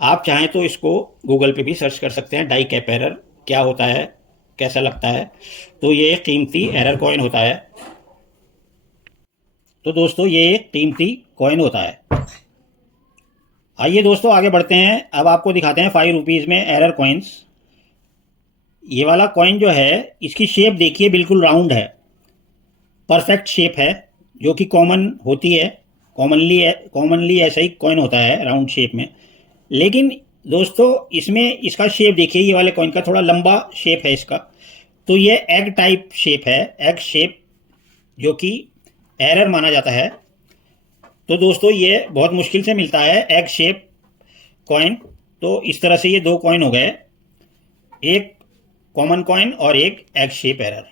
आप चाहें तो इसको गूगल पे भी सर्च कर सकते हैं, डाई कैप एरर क्या होता है, कैसा लगता है। तो ये एक कीमती एरर कॉइन होता है। तो दोस्तों ये एक कीमती कॉइन होता है। आइए दोस्तों आगे बढ़ते हैं। अब आपको दिखाते हैं 5 रुपीज़ में एरर कॉइन्स। ये वाला कॉइन जो है इसकी शेप देखिए बिल्कुल राउंड है, परफेक्ट शेप है, जो कि कॉमन होती है। कॉमनली ऐसा ही कॉइन होता है राउंड शेप में। लेकिन दोस्तों इसमें इसका शेप देखिए, ये वाले कॉइन का थोड़ा लंबा शेप है इसका। तो ये एग टाइप शेप है, एग शेप, जो कि एरर माना जाता है। तो दोस्तों ये बहुत मुश्किल से मिलता है एग शेप कॉइन। तो इस तरह से ये दो कॉइन हो गए, एक कॉमन कॉइन और एक एग शेप एरर।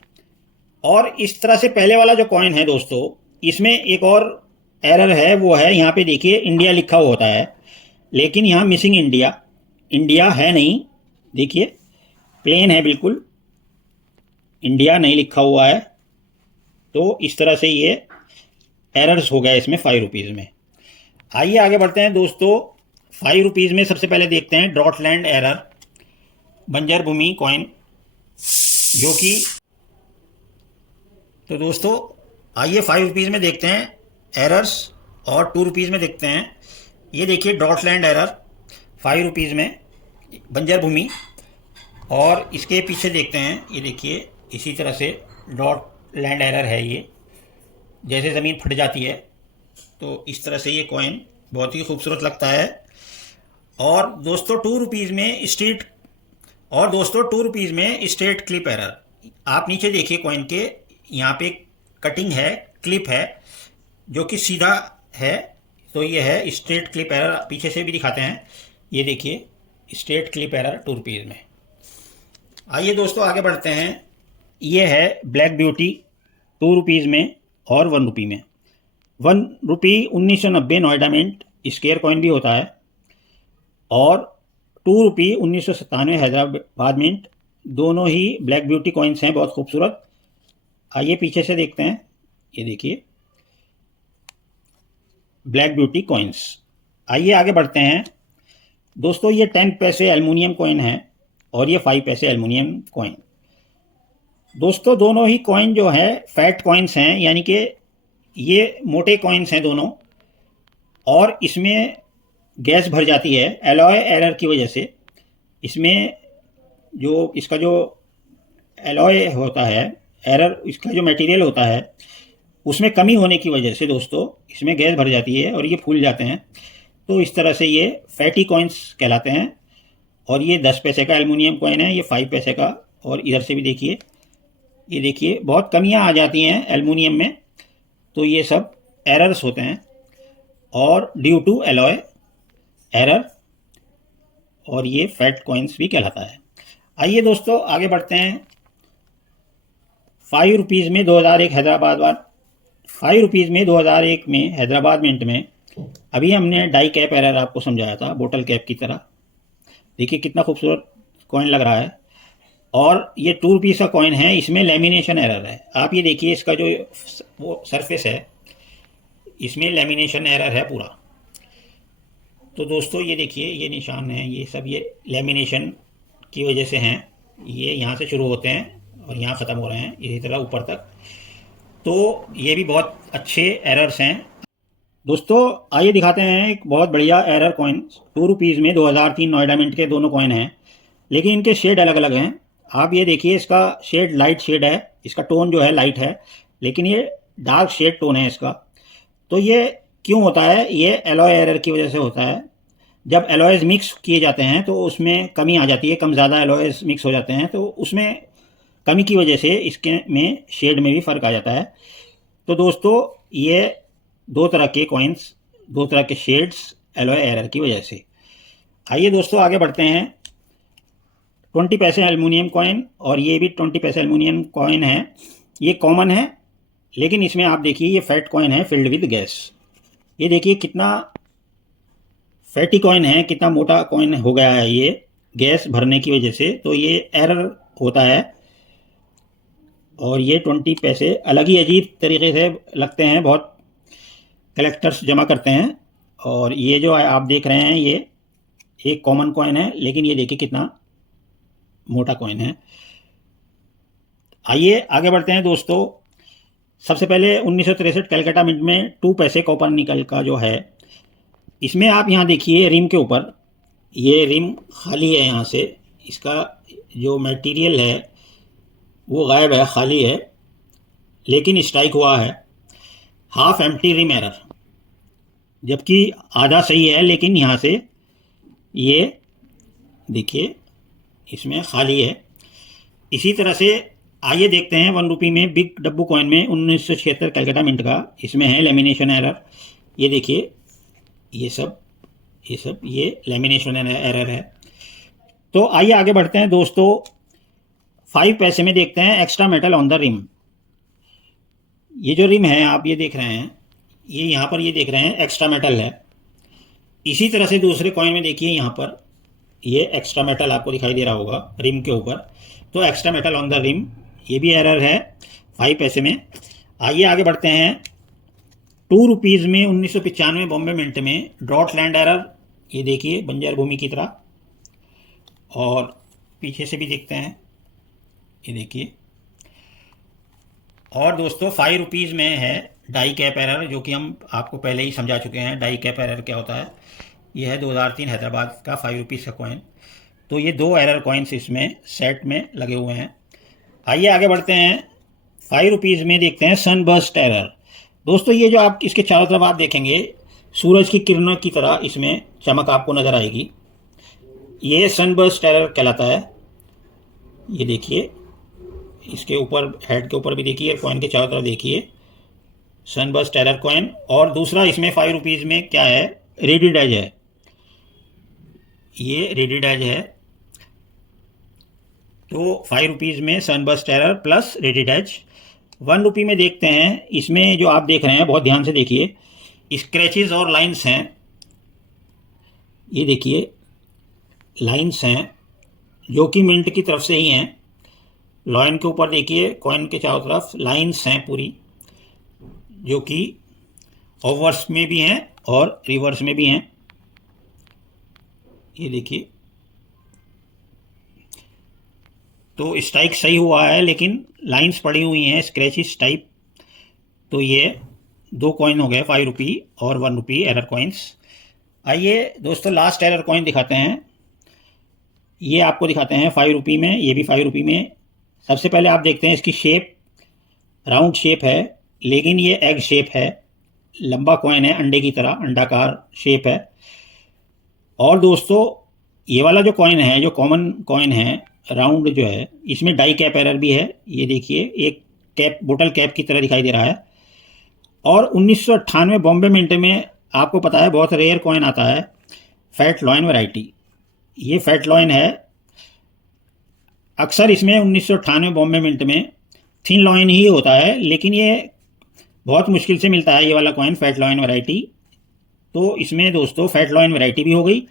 और इस तरह से पहले वाला जो कॉइन है दोस्तों, इसमें एक और एरर है, वो है यहाँ पे देखिए इंडिया लिखा हुआ होता है, लेकिन यहाँ मिसिंग इंडिया है नहीं। देखिए प्लेन है बिल्कुल, इंडिया नहीं लिखा हुआ है। तो इस तरह से ये एरर्स हो गया इसमें 5 रुपीज़ में। आइए आगे बढ़ते हैं दोस्तों। 5 रुपीज़ में सबसे पहले देखते हैं डॉटलैंड एरर, बंजर भूमि कॉइन, जो कि तो दोस्तों आइए 5 रुपीज़ में देखते हैं एरर्स, और 2 रुपीज़ में देखते हैं। ये देखिए डॉटलैंड एरर 5 रुपीज़ में, बंजर भूमि। और इसके पीछे देखते हैं, ये देखिए इसी तरह से डॉट लैंड एरर है ये, जैसे ज़मीन फट जाती है तो इस तरह से ये कॉइन बहुत ही खूबसूरत लगता है। और दोस्तों 2 रुपीज़ में स्ट्रीट स्ट्रेट क्लिप एरर। आप नीचे देखिए कॉइन के, यहाँ पे कटिंग है, क्लिप है जो कि सीधा है, तो ये है स्ट्रेट क्लिप एरर। पीछे से भी दिखाते हैं, ये देखिए स्ट्रेट क्लिप एरर 2 रुपीज़ में। आइए दोस्तों आगे बढ़ते हैं। ये है ब्लैक ब्यूटी 2 रुपीज़ में और 1 रुपी में। 1 रुपी 1990 नोएडा मिंट स्क्वायर कॉइन भी होता है, और 2 रुपी 1997 हैदराबाद मिंट। दोनों ही ब्लैक ब्यूटी कॉइन्स हैं, बहुत खूबसूरत। आइए पीछे से देखते हैं, ये देखिए ब्लैक ब्यूटी कॉइन्स। आइए आगे बढ़ते हैं दोस्तों। ये 10 पैसे एल्युमिनियम कॉइन है और ये 5 पैसे एल्युमिनियम कॉइन। दोस्तों दोनों ही कॉइन जो है फैट कॉइन्स हैं, यानी कि ये मोटे कॉइन्स हैं दोनों, और इसमें गैस भर जाती है एलॉय एरर की वजह से। इसमें जो इसका जो एलॉय होता है एरर, इसका जो मटेरियल होता है उसमें कमी होने की वजह से दोस्तों इसमें गैस भर जाती है और ये फूल जाते हैं। तो इस तरह से ये फैटी कॉइन्स कहलाते हैं। और ये 10 पैसे का एल्युमिनियम कॉइन है, ये 5 पैसे का। और इधर से भी देखिए, ये देखिए बहुत कमियां आ जाती हैं एल्युमिनियम में, तो ये सब एरर्स होते हैं, और ड्यू टू एलॉय एरर, और ये फैट कॉइन्स भी कहलाता है। आइए दोस्तों आगे बढ़ते हैं। 5 रुपीज़ में 2001 हैदराबाद 5 रुपीज़ में 2001 में हैदराबाद मिंट में, अभी हमने डाई कैप एरर आपको समझाया था बोतल कैप की तरह। देखिए कितना खूबसूरत कॉइन लग रहा है। और ये 2 रुपीज़ का कॉइन है, इसमें लेमिनेशन एरर है। आप ये देखिए इसका जो वो सरफेस है, इसमें लेमिनेशन एरर है पूरा। तो दोस्तों ये देखिए ये निशान है, ये सब ये लेमिनेशन की वजह से हैं। ये यहाँ से शुरू होते हैं और यहाँ ख़त्म हो रहे हैं इसी तरह ऊपर तक। तो ये भी बहुत अच्छे एरर्स हैं दोस्तों। आइए दिखाते हैं एक बहुत बढ़िया एरर कॉइन। 2 रुपीज़ में 2003 नोएडा मिंट के दोनों कॉइन हैं, लेकिन इनके शेड अलग अलग हैं। आप ये देखिए इसका शेड लाइट शेड है, इसका टोन जो है लाइट है, लेकिन ये डार्क शेड टोन है इसका। तो ये क्यों होता है? ये एलॉय एरर की वजह से होता है। जब एलॉयज़ मिक्स किए जाते हैं तो उसमें कमी आ जाती है, कम ज़्यादा एलॉयज़ मिक्स हो जाते हैं, तो उसमें कमी की वजह से इसके में शेड में भी फ़र्क आ जाता है। तो दोस्तों ये 2 तरह के कॉइन्स, 2 तरह के शेड्स एलॉय एरर की वजह से। आइए दोस्तों आगे बढ़ते हैं। 20 पैसे एल्युमिनियम कॉइन, और ये भी 20 पैसे एल्युमिनियम कॉइन है। ये कॉमन है, लेकिन इसमें आप देखिए ये फैट कॉइन है फिल्ड विद गैस। ये देखिए कितना फैटी कॉइन है, कितना मोटा कॉइन हो गया है ये गैस भरने की वजह से। तो ये एरर होता है। और ये 20 पैसे अलग ही अजीब तरीके से लगते हैं, बहुत कलेक्टर्स जमा करते हैं। और ये जो आप देख रहे हैं ये एक कॉमन कॉइन है, लेकिन ये देखिए कितना मोटा कॉइन है। आइए आगे बढ़ते हैं दोस्तों। सबसे पहले 1963 कलकत्ता मिंट में 2 पैसे कॉपर निकल का जो है, इसमें आप यहाँ देखिए रिम के ऊपर, ये रिम खाली है यहाँ से, इसका जो मटेरियल है वो गायब है, खाली है, लेकिन स्ट्राइक हुआ है हाफ एम्प्टी रिम एरर, जबकि आधा सही है, लेकिन यहाँ से ये देखिए इसमें खाली है। इसी तरह से आइए देखते हैं 1 रुपी में बिग डब्बू कॉइन में 1976 कलकत्ता मिंट का, इसमें है लेमिनेशन एरर। ये देखिए ये सब ये लेमिनेशन एरर है। तो आइए आगे बढ़ते हैं दोस्तों। 5 पैसे में देखते हैं extra metal on the rim. ये जो रिम है आप ये देख रहे हैं, ये यहाँ पर ये देख रहे हैं एक्स्ट्रा मेटल है। इसी तरह से दूसरे कॉइन में देखिए यहाँ पर ये एक्स्ट्रा मेटल आपको दिखाई दे रहा होगा रिम के ऊपर। तो extra metal on the rim, ये भी एरर है 5 पैसे में। आइए आगे बढ़ते हैं। 2 रुपीज़ में 1995 बॉम्बे मिंट में ड्रॉट लैंड एरर, ये देखिए बंजर भूमि की तरह। और पीछे से भी देखते हैं, ये देखिए। और दोस्तों 5 रुपीज़ में है डाई कैप एरर, जो कि हम आपको पहले ही समझा चुके हैं डाई कैप एरर क्या होता है। यह है 2003 हैदराबाद का 5 रुपीज़ का कॉइन। तो ये 2 एरर कॉइन्स इसमें सेट में लगे हुए हैं। आइए आगे बढ़ते हैं। 5 रुपीज़ में देखते हैं सनबर्स्ट एरर। दोस्तों ये जो आप इसके चारों तरफ आप देखेंगे सूरज की किरणों की तरह इसमें चमक आपको नज़र आएगी। ये सनबर्स्ट एरर कहलाता है। ये देखिए, इसके ऊपर हेड के ऊपर भी देखिए, कॉइन के चारों तरफ देखिए, सनबर्स्ट एरर कॉइन। और दूसरा इसमें 5 रुपीज़ में क्या है, रेडेड एज है। ये रेडेड एज है। तो 5 रुपीज़ में sunburst error plus reeded edge. 1 रुपये में देखते हैं, इसमें जो आप देख रहे हैं बहुत ध्यान से देखिए, स्क्रैचेस और लाइंस हैं। ये देखिए लाइंस हैं जो कि मिंट की तरफ से ही हैं। लॉइन के ऊपर देखिए, कॉइन के चारों तरफ लाइंस हैं पूरी, जो कि ओवर्स में भी हैं और रिवर्स में भी हैं। ये देखिए, तो स्ट्राइक सही हुआ है लेकिन लाइंस पड़ी हुई हैं स्क्रैचेस टाइप। तो ये 2 कॉइन हो गए, 5 रुपये और 1 रुपये एरर कॉइन्स। आइए दोस्तों लास्ट एरर कॉइन दिखाते हैं। ये आपको दिखाते हैं 5 रुपये में, ये भी 5 रुपये में। सबसे पहले आप देखते हैं इसकी शेप राउंड शेप है, लेकिन ये एग शेप है। लंबा कॉइन है, अंडे की तरह अंडाकार शेप है। और दोस्तों ये वाला जो कॉइन है, जो कॉमन कॉइन है राउंड जो है, इसमें डाई कैप एरर भी है। ये देखिए एक कैप, बोतल कैप की तरह दिखाई दे रहा है। और 1998 बॉम्बे मिंट में आपको पता है बहुत रेयर कॉइन आता है, फैट लॉइन वैरायटी। ये फैट लॉइन है। अक्सर इसमें 1998 बॉम्बे मिंट में थिन लॉइन ही होता है, लेकिन ये बहुत मुश्किल से मिलता है ये वाला कॉइन, फैट लॉइन वैरायटी। तो इसमें दोस्तों फैट लॉइन वैरायटी भी हो गई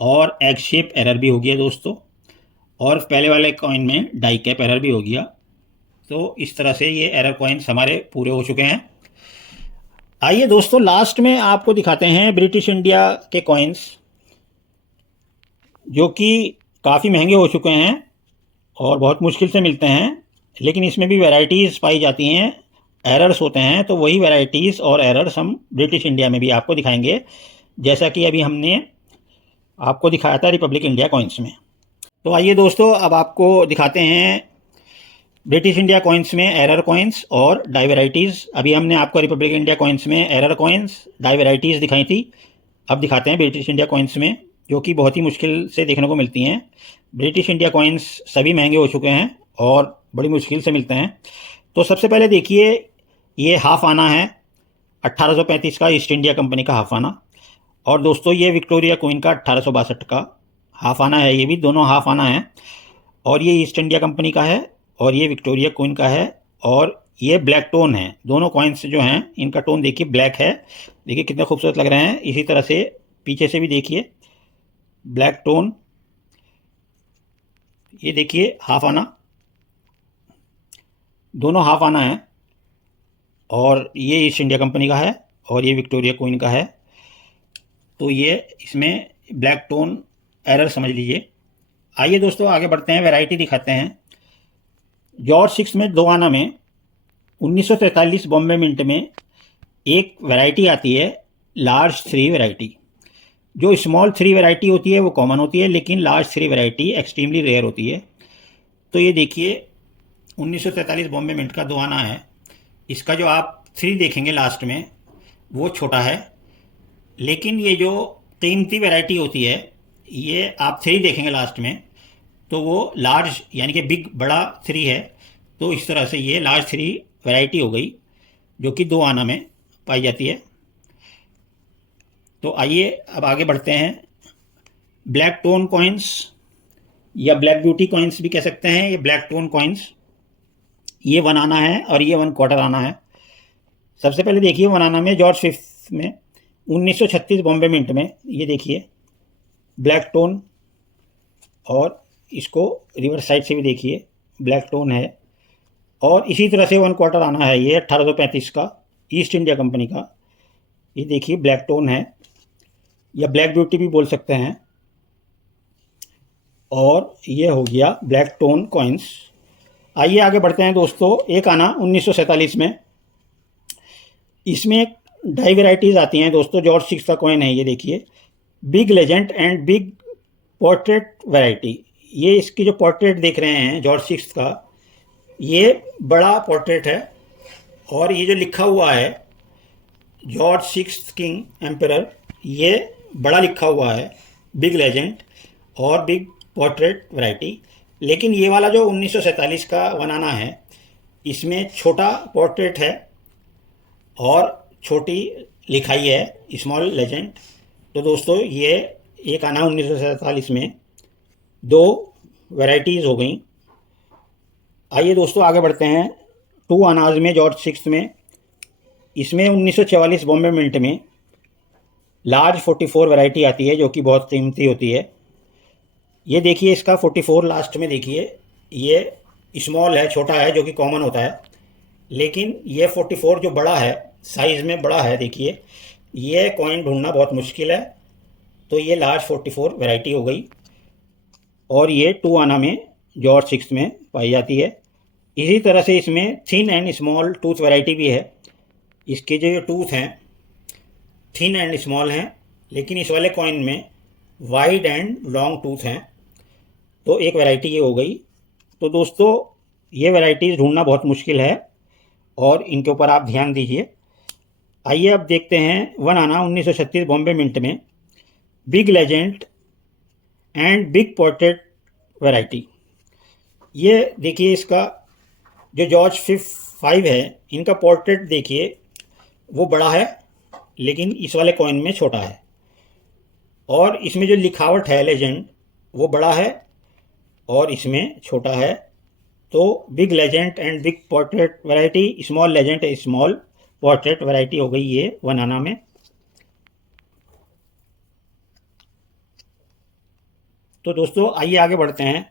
और एग शेप एरर भी हो गया दोस्तों, और पहले वाले कॉइन में डाई कैप एरर भी हो गया। तो इस तरह से ये एरर कॉइन्स हमारे पूरे हो चुके हैं। आइए दोस्तों लास्ट में आपको दिखाते हैं ब्रिटिश इंडिया के कॉइन्स, जो कि काफ़ी महंगे हो चुके हैं और बहुत मुश्किल से मिलते हैं, लेकिन इसमें भी वैराइटीज़ पाई जाती हैं, एरर्स होते हैं। तो वही वैराइटीज़ और एरर्स हम ब्रिटिश इंडिया में भी आपको दिखाएंगे, जैसा कि अभी हमने आपको दिखाया था रिपब्लिक इंडिया कॉइन्स में। तो आइए दोस्तों अब आपको दिखाते हैं ब्रिटिश इंडिया कॉइन्स में एरर कॉइन्स और डाई वैराइटीज़। अभी हमने आपको रिपब्लिक इंडिया कॉइन्स में एरर कॉइन्स, डाई वैराइटीज़ दिखाई थी। अब दिखाते हैं ब्रिटिश इंडिया कॉइन्स में, जो कि बहुत ही मुश्किल से देखने को मिलती हैं। ब्रिटिश इंडिया कॉइन्स सभी महंगे हो चुके हैं और बड़ी मुश्किल से मिलते हैं। तो सबसे पहले देखिए, ये हाफ आना है 1835 का, ईस्ट इंडिया कंपनी का हाफ आना। और दोस्तों ये विक्टोरिया क्वीन का 1862 का हाफ आना है। ये भी दोनों हाफ आना है, और ये ईस्ट इंडिया कंपनी का है और ये विक्टोरिया क्वीन का है। और ये ब्लैक टोन है। दोनों कॉइन्स जो हैं इनका टोन देखिए ब्लैक है। देखिए कितने खूबसूरत लग रहे हैं। इसी तरह से पीछे से भी देखिए ब्लैक टोन। ये देखिए हाफ आना, दोनों हाफ आना है, और ये ईस्ट इंडिया कंपनी का है और ये विक्टोरिया क्वीन का है। तो ये इसमें ब्लैक टोन एरर समझ लीजिए। आइए दोस्तों आगे बढ़ते हैं, वैरायटी दिखाते हैं। जॉर्ज 6 में 2 आना में 1943 बॉम्बे मिंट में एक वैरायटी आती है, लार्ज 3 वैरायटी। जो स्मॉल 3 वैरायटी होती है वो कॉमन होती है, लेकिन लार्ज 3 वैरायटी एक्सट्रीमली रेयर होती है। तो ये देखिए 1943 बॉम्बे मिंट का 2 आना है। इसका जो आप 3 देखेंगे लास्ट में वो छोटा है, लेकिन ये जो कीमती वैरायटी होती है ये आप 3 देखेंगे लास्ट में तो वो लार्ज यानी कि बिग बड़ा 3 है। तो इस तरह से ये लार्ज 3 वैरायटी हो गई, जो कि 2 आना में पाई जाती है। तो आइए अब आगे बढ़ते हैं। ब्लैक टोन कॉइन्स या ब्लैक ब्यूटी कॉइन्स भी कह सकते हैं। ये ब्लैक टोन कॉइन्स, ये 1 आना है और ये 1 क्वार्टर आना है। सबसे पहले देखिए 1 आना में जॉर्ज 5 में 1936 बॉम्बे मिंट में, ये देखिए ब्लैक टोन, और इसको रिवर्स साइड से भी देखिए ब्लैक टोन है। और इसी तरह से 1 क्वार्टर आना है, ये 1835 का, ईस्ट इंडिया कंपनी का। ये देखिए ब्लैक टोन है, या ब्लैक ब्यूटी भी बोल सकते हैं। और ये हो गया ब्लैक टोन कॉइन्स। आइए आगे बढ़ते हैं दोस्तों। 1 आना 1947 में, इसमें डाई वेराइटीज़ आती हैं दोस्तों। जॉर्ज 6 का कॉइन है, ये देखिए big legend and big portrait variety. ये इसकी जो पोर्ट्रेट देख रहे हैं जॉर्ज सिक्स का, ये बड़ा पोर्ट्रेट है। और ये जो लिखा हुआ है जॉर्ज सिक्स किंग एम्परर, ये बड़ा लिखा हुआ है, बिग लेजेंड और बिग पोर्ट्रेट वैरायटी। लेकिन ये वाला जो 1947 का बनाना है, इसमें छोटा पोर्ट्रेट है और छोटी लिखाई है, स्मॉल लेजेंड। तो दोस्तों ये एक आना 1947 में, दो वैरायटीज़ हो गई। आइए दोस्तों आगे बढ़ते हैं। टू आनाज में जॉर्ज सिक्स में, इसमें 1944 बॉम्बे मिंट में लार्ज 44 वैरायटी आती है जो कि बहुत कीमती होती है। ये देखिए इसका 44 लास्ट में देखिए, ये स्मॉल है, छोटा है, जो कि कॉमन होता है। लेकिन ये 44 जो बड़ा है, साइज़ में बड़ा है, देखिए ये कॉइन ढूंढना बहुत मुश्किल है। तो ये लार्ज 44 वैरायटी हो गई और ये टू आना में जॉर्ज सिक्स में पाई जाती है। इसी तरह से इसमें thin and small tooth variety भी है। इसके जो टूथ हैं थिन एंड स्मॉल हैं, लेकिन इस वाले कॉइन में वाइड एंड लॉन्ग टूथ हैं। तो एक वैरायटी ये हो गई। तो दोस्तों ये वैरायटीज़ ढूंढना बहुत मुश्किल है और इनके ऊपर आप ध्यान दीजिए। आइए अब देखते हैं वन आना 1936 बॉम्बे मिंट में big legend and big portrait variety. ये देखिए इसका जो जॉर्ज फाइव है, इनका पोर्ट्रेट देखिए वो बड़ा है, लेकिन इस वाले कॉइन में छोटा है। और इसमें जो लिखावट है लेजेंड, वो बड़ा है और इसमें छोटा है। तो big legend and big portrait variety, small legend and small portrait variety हो गई ये वन आना में। तो दोस्तों आइए आगे बढ़ते हैं।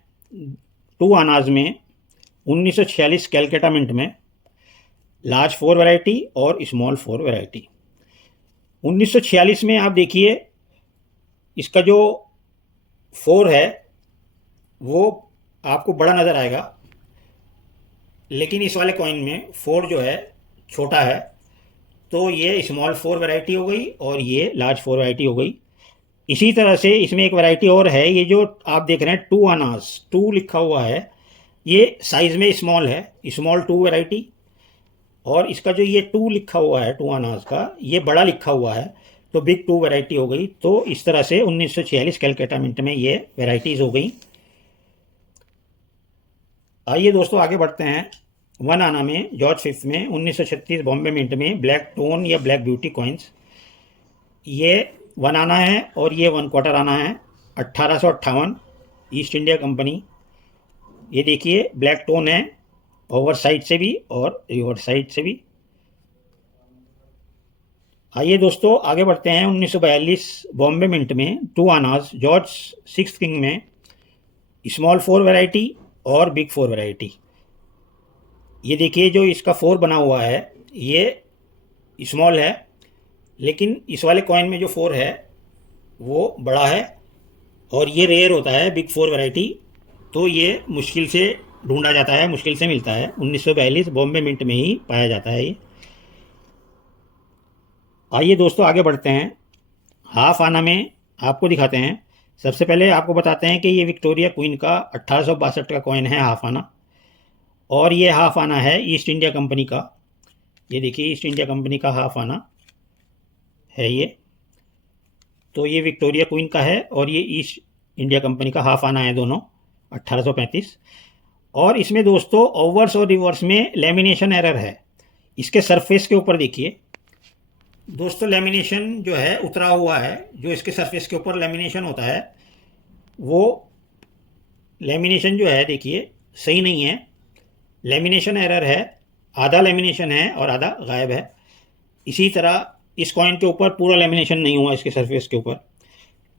टू आनाज में 1946 कैलकाटा मिंट में लार्ज 4 वैरायटी और स्मॉल 4 वैरायटी। 1946 में आप देखिए इसका जो 4 है वो आपको बड़ा नज़र आएगा, लेकिन इस वाले कॉइन में 4 जो है छोटा है। तो ये स्मॉल 4 वैरायटी हो गई और ये लार्ज 4 वैरायटी हो गई। इसी तरह से इसमें एक वैरायटी और है, ये जो आप देख रहे हैं टू अनास, टू लिखा हुआ है, ये साइज़ में स्मॉल है, स्मॉल 2 वैरायटी। और इसका जो ये 2 लिखा हुआ है टू अनास का, ये बड़ा लिखा हुआ है, तो बिग 2 वैरायटी हो गई। तो इस तरह से 1946 कैलकाटा मिंट में ये वैरायटीज़ हो गई। आइए दोस्तों आगे बढ़ते हैं। वन आना में जॉर्ज फिफ्थ में 1936 बॉम्बे मिंट में ब्लैक टोन या ब्लैक ब्यूटी कॉइन्स। ये वन आना है और ये वन क्वार्टर आना है। 1858 ईस्ट इंडिया कंपनी। ये देखिए ब्लैक टोन है, ओवर साइड से भी और रिवर्स साइड से भी। आइए दोस्तों आगे बढ़ते हैं। 1942 बॉम्बे मिंट में टू आनाज जॉर्ज सिक्स किंग में स्मॉल 4 वैरायटी और बिग 4 वैरायटी। ये देखिए जो इसका 4 बना हुआ है ये स्मॉल है, लेकिन इस वाले कॉइन में जो 4 है वो बड़ा है और ये रेयर होता है बिग 4 वैरायटी। तो ये मुश्किल से ढूंढा जाता है, मुश्किल से मिलता है। 1942 बॉम्बे मिंट में ही पाया जाता है ये। आइए दोस्तों आगे बढ़ते हैं। हाफ आना में आपको दिखाते हैं। सबसे पहले आपको बताते हैं कि ये विक्टोरिया क्वीन का 1862 का कॉइन है हाफ आना, और ये हाफ आना है ईस्ट इंडिया कंपनी का। ये देखिए ईस्ट इंडिया कंपनी का हाफ आना है ये। तो ये विक्टोरिया क्वीन का है और ये ईस्ट इंडिया कंपनी का हाफ आना है, दोनों 1835। और इसमें दोस्तों ओवर्स और रिवर्स में लेमिनेशन एरर है। इसके सरफेस के ऊपर देखिए दोस्तों, लेमिनेशन जो है उतरा हुआ है, जो इसके सरफेस के ऊपर लेमिनेशन होता है वो लेमिनेशन जो है देखिए सही नहीं है, लेमिनेशन एरर है। आधा लेमिनेशन है और आधा गायब है। इसी तरह इस कॉइन के ऊपर पूरा लेमिनेशन नहीं हुआ इसके सरफेस के ऊपर।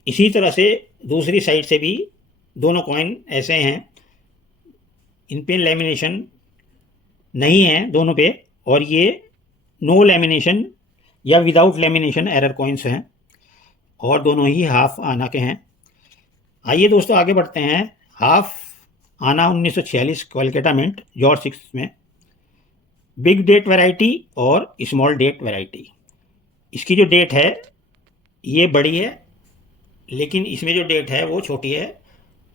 इसी तरह से दूसरी साइड से भी दोनों कॉइन ऐसे हैं, इन पे लेमिनेशन नहीं है दोनों पे, और ये नो लेमिनेशन या विदाउट लेमिनेशन एरर कॉइन्स हैं और दोनों ही हाफ आना के हैं। आइए दोस्तों आगे बढ़ते हैं। हाफ आना 1946 कैलकाटा मिंट जॉर्ज सिक्स में बिग डेट वैरायटी और स्मॉल डेट वैरायटी। इसकी जो डेट है ये बड़ी है लेकिन इसमें जो डेट है वो छोटी है।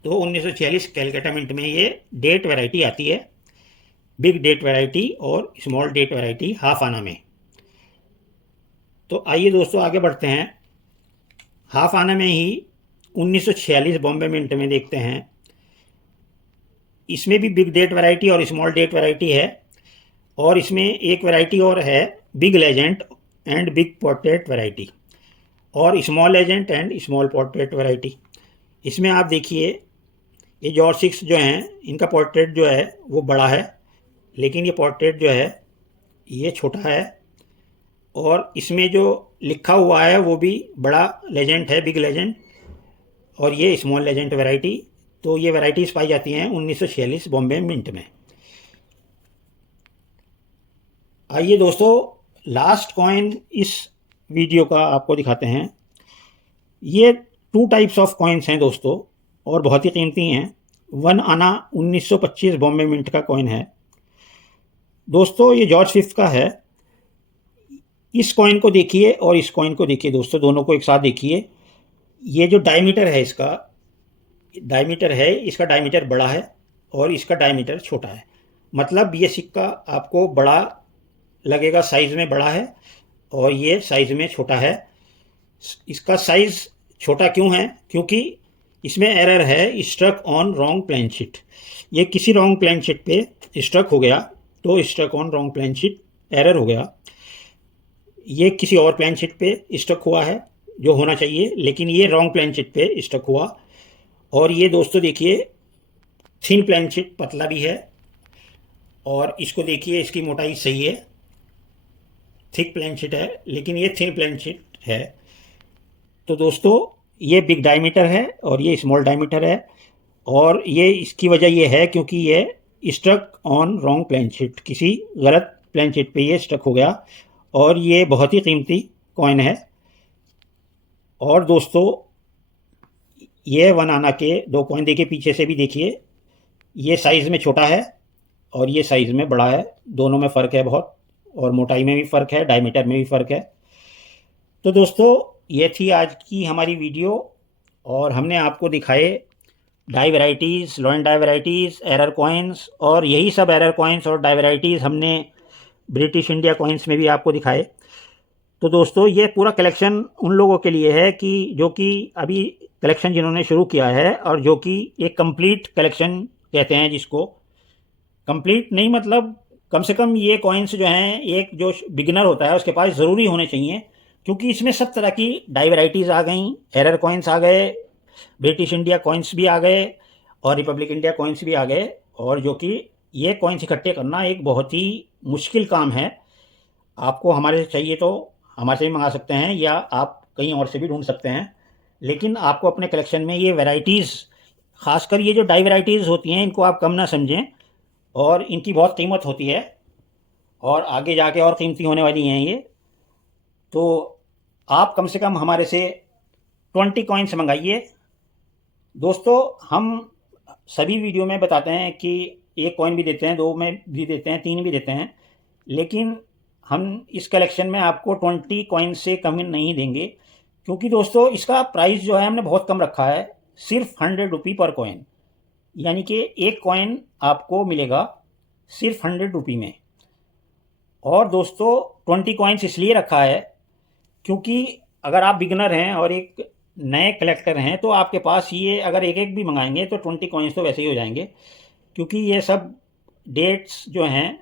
तो 1946 कैलकाटा मिंट में ये डेट वैरायटी आती है, बिग डेट वैरायटी और स्मॉल डेट वैरायटी हाफ आना में। तो आइए दोस्तों आगे बढ़ते हैं। हाफ आना में ही 1946 बॉम्बे मिंट में देखते हैं। इसमें भी बिग डेट वैरायटी और स्मॉल डेट वैरायटी है, और इसमें एक वैरायटी और है, big legend and big portrait variety, और small legend and small portrait variety. इसमें आप देखिए ये जॉर्ज 6 जो हैं इनका पोर्ट्रेट जो है वो बड़ा है, लेकिन ये पोर्ट्रेट जो है ये छोटा है। और इसमें जो लिखा हुआ है वो भी बड़ा लेजेंड है, बिग लेजेंड, और ये स्मॉल लेजेंड वैरायटी। तो ये वैरायटीज़ पाई जाती हैं 1946 बॉम्बे मिंट में। आइए दोस्तों लास्ट कॉइन इस वीडियो का आपको दिखाते हैं। ये 2 टाइप्स ऑफ कॉइन्स हैं दोस्तों, और बहुत ही कीमती हैं। 1 आना 1925 बॉम्बे मिंट का कॉइन है दोस्तों, ये जॉर्ज 5 का है। इस कॉइन को देखिए और इस कॉइन को देखिए दोस्तों, दोनों को एक साथ देखिए। ये जो डायमीटर है इसका डायमीटर बड़ा है और इसका डायमीटर छोटा है। मतलब ये सिक्का आपको बड़ा लगेगा, साइज़ में बड़ा है, और ये साइज़ में छोटा है। इसका साइज़ छोटा क्यों है? क्योंकि इसमें एरर है, struck on wrong planchet. ये किसी रॉन्ग प्लेन शीट पे स्ट्रक हो गया, तो struck on wrong planchet error हो गया। ये किसी और प्लेन शीट पे स्टक हुआ है जो होना चाहिए, लेकिन ये रॉन्ग प्लेन शीट पे स्टक हुआ। और ये दोस्तों देखिए थिन प्लेन शीट, पतला भी है, और इसको देखिए इसकी मोटाई सही है, थिक प्लेन शीट है, लेकिन ये थिन प्लेन शीट है। तो दोस्तों ये बिग डायमीटर है और ये स्मॉल डायमीटर है, और ये इसकी वजह ये है क्योंकि ये struck on wrong planchet, किसी गलत प्लेन शीट पे ये स्ट्रक हो गया। और ये बहुत ही कीमती कॉइन है। और दोस्तों ये 1 आना के 2 कॉइन देखिए, पीछे से भी देखिए, ये साइज़ में छोटा है और ये साइज़ में बड़ा है। दोनों में फ़र्क है बहुत, और मोटाई में भी फ़र्क है, डायमीटर में भी फ़र्क है। तो दोस्तों ये थी आज की हमारी वीडियो, और हमने आपको दिखाए die varieties, lion die varieties, error coins, और यही सब एरर कॉइन्स और डाई वैराइटीज़ हमने ब्रिटिश इंडिया कॉइन्स में भी आपको दिखाए। तो दोस्तों ये पूरा कलेक्शन उन लोगों के लिए है कि जो कि अभी कलेक्शन जिन्होंने शुरू किया है, और जो कि एक कंप्लीट कलेक्शन कहते हैं जिसको। कंप्लीट नहीं मतलब कम से कम ये कॉइन्स जो हैं एक जो बिगिनर होता है उसके पास ज़रूरी होने चाहिए, क्योंकि इसमें सब तरह की डाई वैराइटीज़ आ गई, एरर कॉइन्स आ गए, ब्रिटिश इंडिया कॉइन्स भी आ गए, और रिपब्लिक इंडिया कॉइन्स भी आ गए। और जो कि ये कॉइन्स इकट्ठे करना एक बहुत ही मुश्किल काम है। आपको हमारे से चाहिए तो हमारे से भी मंगा सकते हैं, या आप कहीं और से भी ढूंढ सकते हैं, लेकिन आपको अपने कलेक्शन में ये वैराइटीज़, ख़ासकर ये जो डाई वैराइटीज़ होती हैं, इनको आप कम ना समझें, और इनकी बहुत कीमत होती है, और आगे जाके और कीमती होने वाली हैं ये। तो आप कम से कम हमारे से 20 कॉइन्स मंगाइए दोस्तों। हम सभी वीडियो में बताते हैं कि 1 कॉइन भी देते हैं, 2 में भी देते हैं, 3 भी देते हैं, लेकिन हम इस कलेक्शन में आपको 20 कॉइन से कम नहीं देंगे, क्योंकि दोस्तों इसका प्राइस जो है हमने बहुत कम रखा है, सिर्फ 100 रुपी पर कॉइन। यानी कि 1 कॉइन आपको मिलेगा सिर्फ 100 रुपी में। और दोस्तों 20 कॉइन्स इसलिए रखा है क्योंकि अगर आप बिगनर हैं और एक नए कलेक्टर हैं, तो आपके पास ये अगर एक एक भी मंगाएंगे तो 20 कॉइन्स तो वैसे ही हो जाएंगे, क्योंकि ये सब डेट्स जो हैं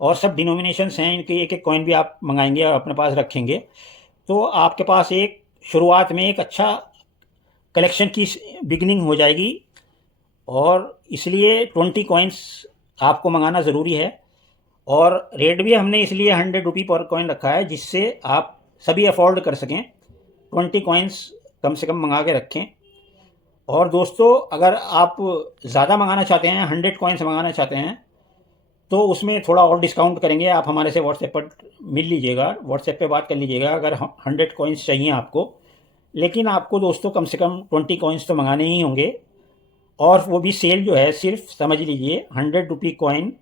और सब डिनोमिनेशंस हैं, इनके एक एक कॉइन भी आप मंगाएंगे और अपने पास रखेंगे, तो आपके पास एक शुरुआत में एक अच्छा कलेक्शन की बिगनिंग हो जाएगी। और इसलिए 20 कॉइन्स आपको मंगाना ज़रूरी है। और रेट भी हमने इसलिए 100 रुपी पर कॉइन रखा है, जिससे आप सभी अफोर्ड कर सकें। 20 कॉइन्स कम से कम मंगा के रखें। और दोस्तों अगर आप ज़्यादा मंगाना चाहते हैं, 100 कॉइन्स मंगाना चाहते हैं, तो उसमें थोड़ा और डिस्काउंट करेंगे। आप हमारे से व्हाट्सएप पर मिल लीजिएगा, व्हाट्सएप पे बात कर लीजिएगा अगर 100 कॉइन्स चाहिए आपको। लेकिन आपको दोस्तों कम से कम 20 कॉइन्स तो मंगाने ही होंगे, और वो भी सेल जो है सिर्फ समझ लीजिए 100 रुपी कॉइन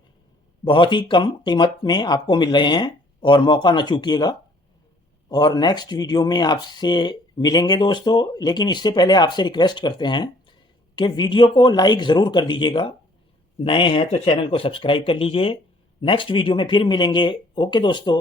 बहुत ही कम कीमत में आपको मिल रहे हैं, और मौका ना चूकिएगा। और नेक्स्ट वीडियो में आपसे मिलेंगे दोस्तों। लेकिन इससे पहले आपसे रिक्वेस्ट करते हैं कि वीडियो को लाइक ज़रूर कर दीजिएगा, नए हैं तो चैनल को सब्सक्राइब कर लीजिए। नेक्स्ट वीडियो में फिर मिलेंगे। ओके दोस्तों।